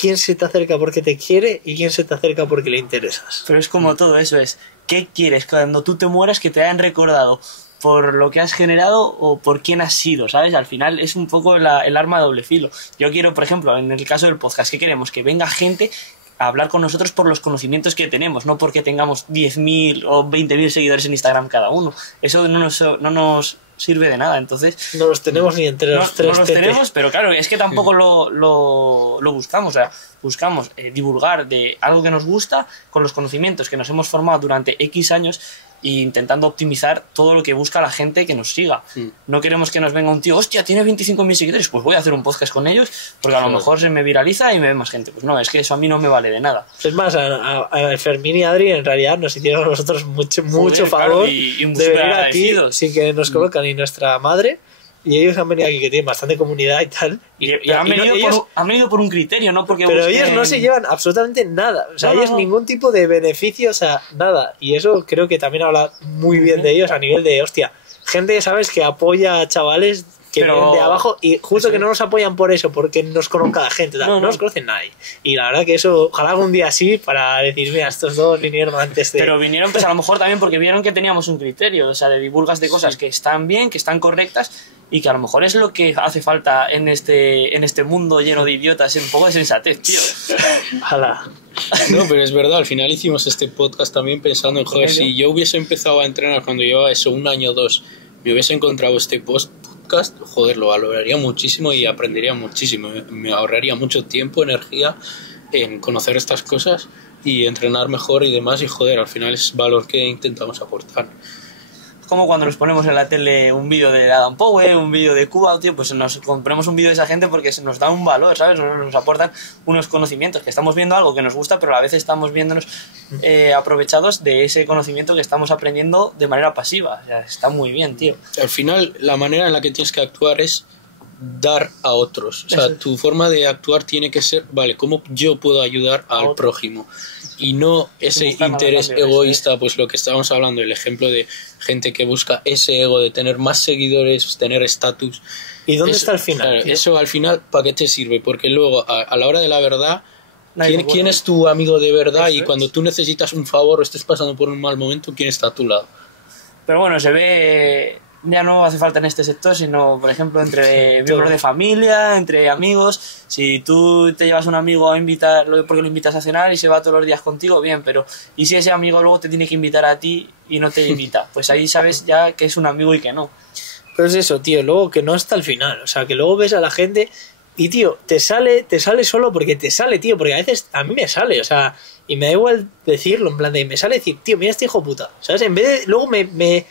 quién se te acerca porque te quiere y quién se te acerca porque le interesas? Pero es como todo eso, es ¿qué quieres cuando tú te mueras que te hayan recordado por lo que has generado o por quién has sido? ¿Sabes? Al final es un poco el arma de doble filo. Yo quiero, por ejemplo, en el caso del podcast, ¿qué queremos? Que venga gente a hablar con nosotros por los conocimientos que tenemos, no porque tengamos 10.000 o 20.000 seguidores en Instagram cada uno. Eso no nos sirve de nada, entonces no los tenemos ni entre los tres. No los tenemos, pero claro, es que tampoco lo buscamos. O sea, buscamos divulgar de algo que nos gusta con los conocimientos que nos hemos formado durante X años e intentando optimizar todo lo que busca la gente que nos siga. No queremos que nos venga un tío, hostia, tiene 25.000 seguidores, pues voy a hacer un podcast con ellos porque a lo mejor se me viraliza y me ve más gente. Pues no, es que eso a mí no me vale de nada. Es más, a Fermín y Adri en realidad nos hicieron a nosotros mucho favor, claro, y de venir aquí sin que nos colocan ni nuestra madre. Y ellos han venido aquí, que tienen bastante comunidad y tal. Y han venido por un criterio, no porque pero ellos no se llevan absolutamente nada. O sea, ellos ningún tipo de beneficio, o sea, nada. Y eso creo que también habla muy bien de ellos a nivel de, hostia, gente, ¿sabes?, que apoya a chavales que Pero- vienen de abajo y justo que no nos apoyan por eso, porque nos conozca la gente, tal, No, no, no. nos conocen nadie. Y la verdad que eso, ojalá algún día así para decir, mira, estos dos vinieron antes de... Pero vinieron pues a lo mejor también porque vieron que teníamos un criterio, o sea, de divulgas de cosas que están bien, que están correctas y que a lo mejor es lo que hace falta en este mundo lleno de idiotas, un poco de sensatez, tío. Ojalá. No, pero es verdad, al final hicimos este podcast también pensando en, joder, si yo hubiese empezado a entrenar cuando llevaba eso, 1 año o 2, me hubiese encontrado este podcast, joder, lo valoraría muchísimo y aprendería muchísimo. Me ahorraría mucho tiempo, energía en conocer estas cosas y entrenar mejor y demás. Y joder, al final es valor que intentamos aportar. Como cuando nos ponemos en la tele un vídeo de Adam Powell, un vídeo de Cuba, tío, pues nos compramos un vídeo de esa gente porque nos da un valor, ¿sabes? Nos aportan unos conocimientos, que estamos viendo algo que nos gusta, pero a la vez estamos viéndonos aprovechados de ese conocimiento que estamos aprendiendo de manera pasiva. O sea, está muy bien, tío. Al final, la manera en la que tienes que actuar es dar a otros. O sea, Eso. tu forma de actuar tiene que ser, vale, ¿cómo yo puedo ayudar al otro. prójimo? Y no ese buscar nada interés cambio, egoísta, pues lo que estábamos hablando, el ejemplo de gente que busca ese ego de tener más seguidores, tener estatus. ¿Y dónde Eso- está el final? claro, tío? eso al final, ¿para qué te sirve? Porque luego, a la hora de la verdad, Nadie ¿quién, lo quién es tu amigo de verdad? Eso Y es. cuando tú necesitas un favor o estés pasando por un mal momento, ¿quién está a tu lado? Pero bueno, se ve, ya no hace falta en este sector, sino, por ejemplo, entre miembros de familia, entre amigos. Si tú te llevas a un amigo a invitarlo porque lo invitas a cenar y se va todos los días contigo, bien, pero ¿y si ese amigo luego te tiene que invitar a ti y no te invita? Pues ahí sabes ya que es un amigo y que no. Pero es eso, tío, luego que no hasta el final, o sea, que luego ves a la gente y, tío, te sale solo porque te sale, tío, porque a veces a mí me sale, o sea, y me da igual decirlo, en plan de, me sale decir, tío, mira este hijo puta, ¿sabes? En vez de, luego me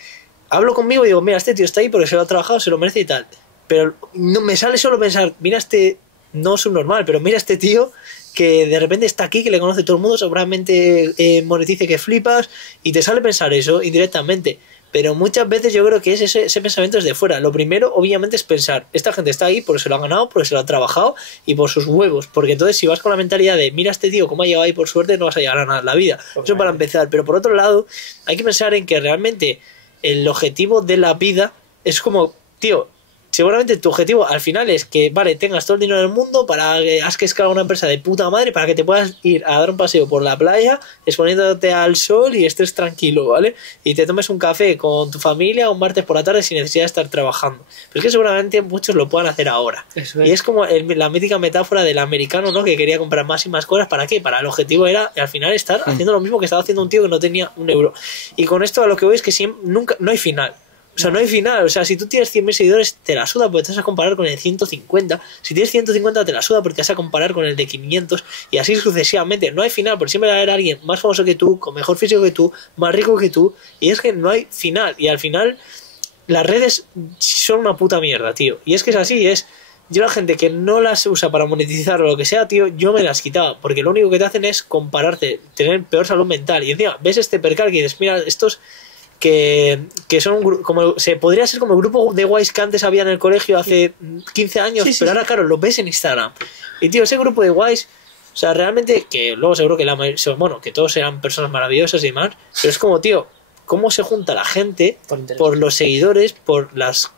hablo conmigo y digo, mira, este tío está ahí porque se lo ha trabajado, se lo merece y tal, pero no me sale solo pensar, mira este, no subnormal, pero mira este tío que de repente está aquí, que le conoce todo el mundo, seguramente monetice que flipas, y te sale pensar eso indirectamente. Pero muchas veces yo creo que ese pensamiento es de fuera. Lo primero, obviamente, es pensar, esta gente está ahí porque se lo ha ganado, porque se lo ha trabajado y por sus huevos. Porque entonces, si vas con la mentalidad de, mira a este tío cómo ha llegado ahí por suerte, no vas a llegar a nada en la vida. Eso para empezar. Pero por otro lado, hay que pensar en que realmente el objetivo de la vida es como, tío, seguramente tu objetivo al final es que, vale, tengas todo el dinero del mundo para que has que escalar una empresa de puta madre para que te puedas ir a dar un paseo por la playa exponiéndote al sol y estés tranquilo, ¿vale? Y te tomes un café con tu familia un martes por la tarde sin necesidad de estar trabajando. Pero es que seguramente muchos lo puedan hacer ahora. Eso Y es como la mítica metáfora del americano, ¿no? Que quería comprar más y más cosas. ¿Para qué? Para el objetivo era al final estar haciendo lo mismo que estaba haciendo un tío que no tenía un euro. Y con esto a lo que voy es que nunca, no hay final. O sea, no hay final. O sea, si tú tienes 100.000 seguidores, te la suda porque te vas a comparar con el 150. Si tienes 150, te la suda porque te vas a comparar con el de 500. Y así sucesivamente. No hay final, porque siempre va a haber alguien más famoso que tú, con mejor físico que tú, más rico que tú. Y es que no hay final. Y al final, las redes son una puta mierda, tío. Y es que es así, es... Yo la gente que no las usa para monetizar o lo que sea, tío, yo me las quitaba. Porque lo único que te hacen es compararte, tener peor salud mental. Y encima, ves este percal que dices, mira, estos... Que son como se podría ser como el grupo de guays que antes había en el colegio hace 15 años, Sí, sí, pero sí. ahora claro, lo ves en Instagram. Y tío, ese grupo de guays, o sea, realmente que luego seguro que bueno, que todos eran personas maravillosas y demás, pero es como, tío, cómo se junta la gente Por interés. por los seguidores, por las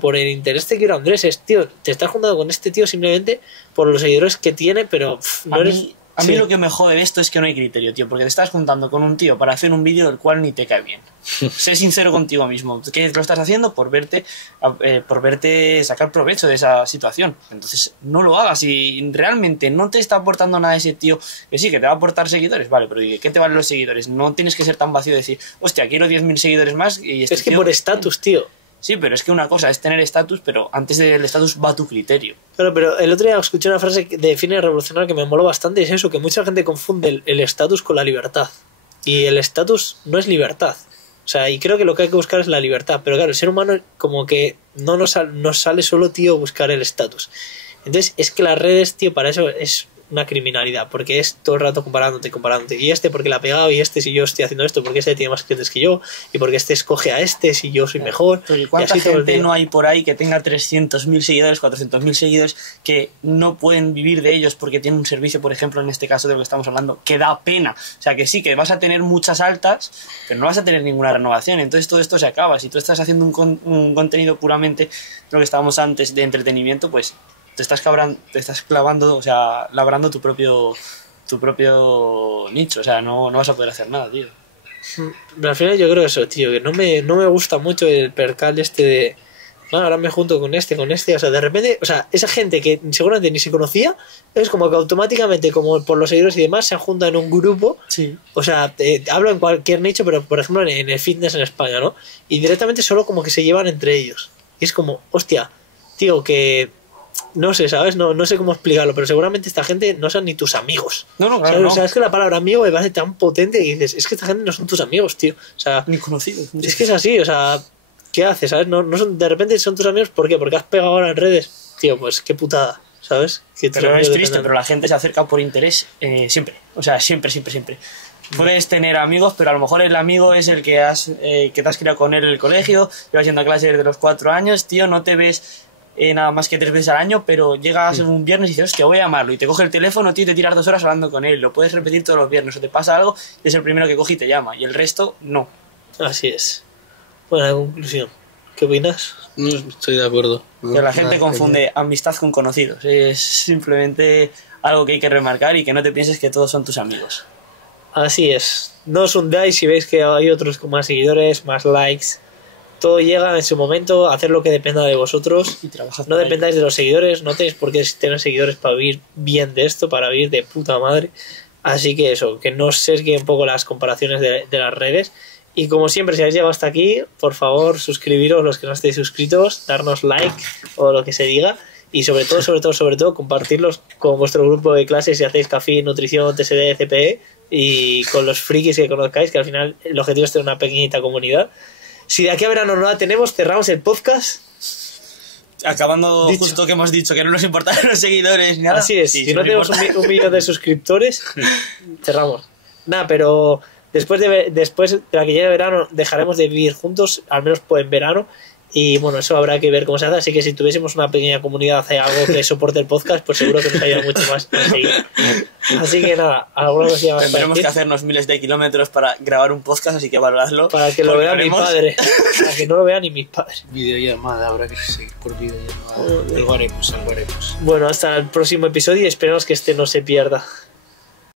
por el interés que quiere Andrés, es, tío, te estás juntando con este tío simplemente por los seguidores que tiene, pero no eres... A mí Sí. lo que me jode de esto es que no hay criterio, tío, porque te estás juntando con un tío para hacer un vídeo del cual ni te cae bien. Sé sincero contigo mismo, que lo estás haciendo por verte sacar provecho de esa situación. Entonces, no lo hagas. Si realmente no te está aportando nada ese tío, que sí, que te va a aportar seguidores, vale, pero ¿y qué te valen los seguidores? No tienes que ser tan vacío de decir, hostia, quiero 10.000 seguidores más y este Es que tío- por estatus, tío. Sí, pero es que una cosa es tener estatus, pero antes del estatus va tu criterio. Claro, pero el otro día escuché una frase de Fine Revolucionario que me moló bastante y es eso, que mucha gente confunde el estatus con la libertad. Y el estatus no es libertad. O sea, y creo que lo que hay que buscar es la libertad. Pero claro, el ser humano como que nos sale solo, tío, buscar el estatus. Entonces, es que las redes, tío, para eso es una criminalidad, porque es todo el rato comparándote, y este porque la ha pegado, y este si yo estoy haciendo esto, porque este tiene más clientes que yo, y porque este escoge a este si yo soy mejor. Pero ¿cuánta y así todo el gente día. no hay por ahí que tenga 300.000 seguidores, 400.000 seguidores, que no pueden vivir de ellos porque tienen un servicio, por ejemplo, en este caso de lo que estamos hablando, que da pena? O sea, que sí, que vas a tener muchas altas, pero no vas a tener ninguna renovación. Entonces todo esto se acaba. Si tú estás haciendo un contenido puramente de lo que estábamos antes de entretenimiento, pues te estás clavando, o sea, labrando tu propio nicho. O sea, no vas a poder hacer nada, tío. Pero al final yo creo eso, tío, que no me gusta mucho el percal este de... Bueno, ahora me junto con este, o sea, de repente, o sea, esa gente que seguramente ni se conocía, es como que automáticamente, como por los seguidores y demás, se han juntado en un grupo. Sí. O sea, hablo en cualquier nicho, pero por ejemplo en el fitness en España, ¿no? Y directamente solo como que se llevan entre ellos. Y es como, hostia, tío, que... No sé, ¿sabes? No sé cómo explicarlo, pero seguramente esta gente no son ni tus amigos. No, claro, ¿sabes? no. O sea, es que la palabra amigo me parece tan potente que dices, es que esta gente no son tus amigos, tío. O sea, Ni conocidos. es que es así, o sea, ¿qué haces, sabes? No son, de repente son tus amigos, ¿por qué? Porque has pegado ahora en redes. Tío, pues qué putada, ¿sabes? Que tus Pero amigos es te triste, tengan- pero la gente se acerca por interés siempre. O sea, siempre. Puedes tener amigos, pero a lo mejor el amigo es el que te has criado con él en el colegio, llevas yendo a clase desde los 4 años, tío, no te ves nada más que 3 veces al año, pero llegas un viernes y dices, hostia, voy a llamarlo, y te coge el teléfono, tío, y te tiras 2 horas hablando con él, lo puedes repetir todos los viernes, o te pasa algo, y es el primero que coge y te llama, y el resto, no. Así es. Bueno, la conclusión. ¿Qué opinas? No estoy de acuerdo. Que la gente confunde amistad con conocidos, es simplemente algo que hay que remarcar y que no te pienses que todos son tus amigos. Así es. No os hundáis si veis que hay otros con más seguidores, más likes. Todo llega en su momento, hacer lo que dependa de vosotros. Y trabajad No por dependáis de los seguidores, no tenéis por qué tener seguidores para vivir bien de esto, para vivir de puta madre. Así que eso, que no os sesguen un poco las comparaciones de las redes. Y como siempre, si habéis llegado hasta aquí, por favor, suscribiros los que no estéis suscritos, darnos like o lo que se diga. Y sobre todo, compartirlos con vuestro grupo de clases si hacéis café, nutrición, TSD, CPE y con los frikis que conozcáis, que al final el objetivo es tener una pequeñita comunidad. Si de aquí a verano no la tenemos, cerramos el podcast. Acabando Dicho. justo que hemos dicho que no nos importan los seguidores ni nada. Así es, Sí, si no nos tenemos importa. un millón de suscriptores, cerramos. Nada, pero después de la que llegue verano dejaremos de vivir juntos, al menos pues en verano. Y bueno, eso habrá que ver cómo se hace. Así que si tuviésemos una pequeña comunidad de algo que soporte el podcast, pues seguro que nos ayuda mucho más a seguir. Así que nada, alguna cosilla más para Tendremos que decir? hacernos miles de kilómetros para grabar un podcast, así que valoradlo. Para que lo porque vea mi haremos- padre. Para que no lo vean ni mis padres. Videollamada, habrá que seguir por videollamada. Algo haremos. Bueno, hasta el próximo episodio y esperemos que este no se pierda.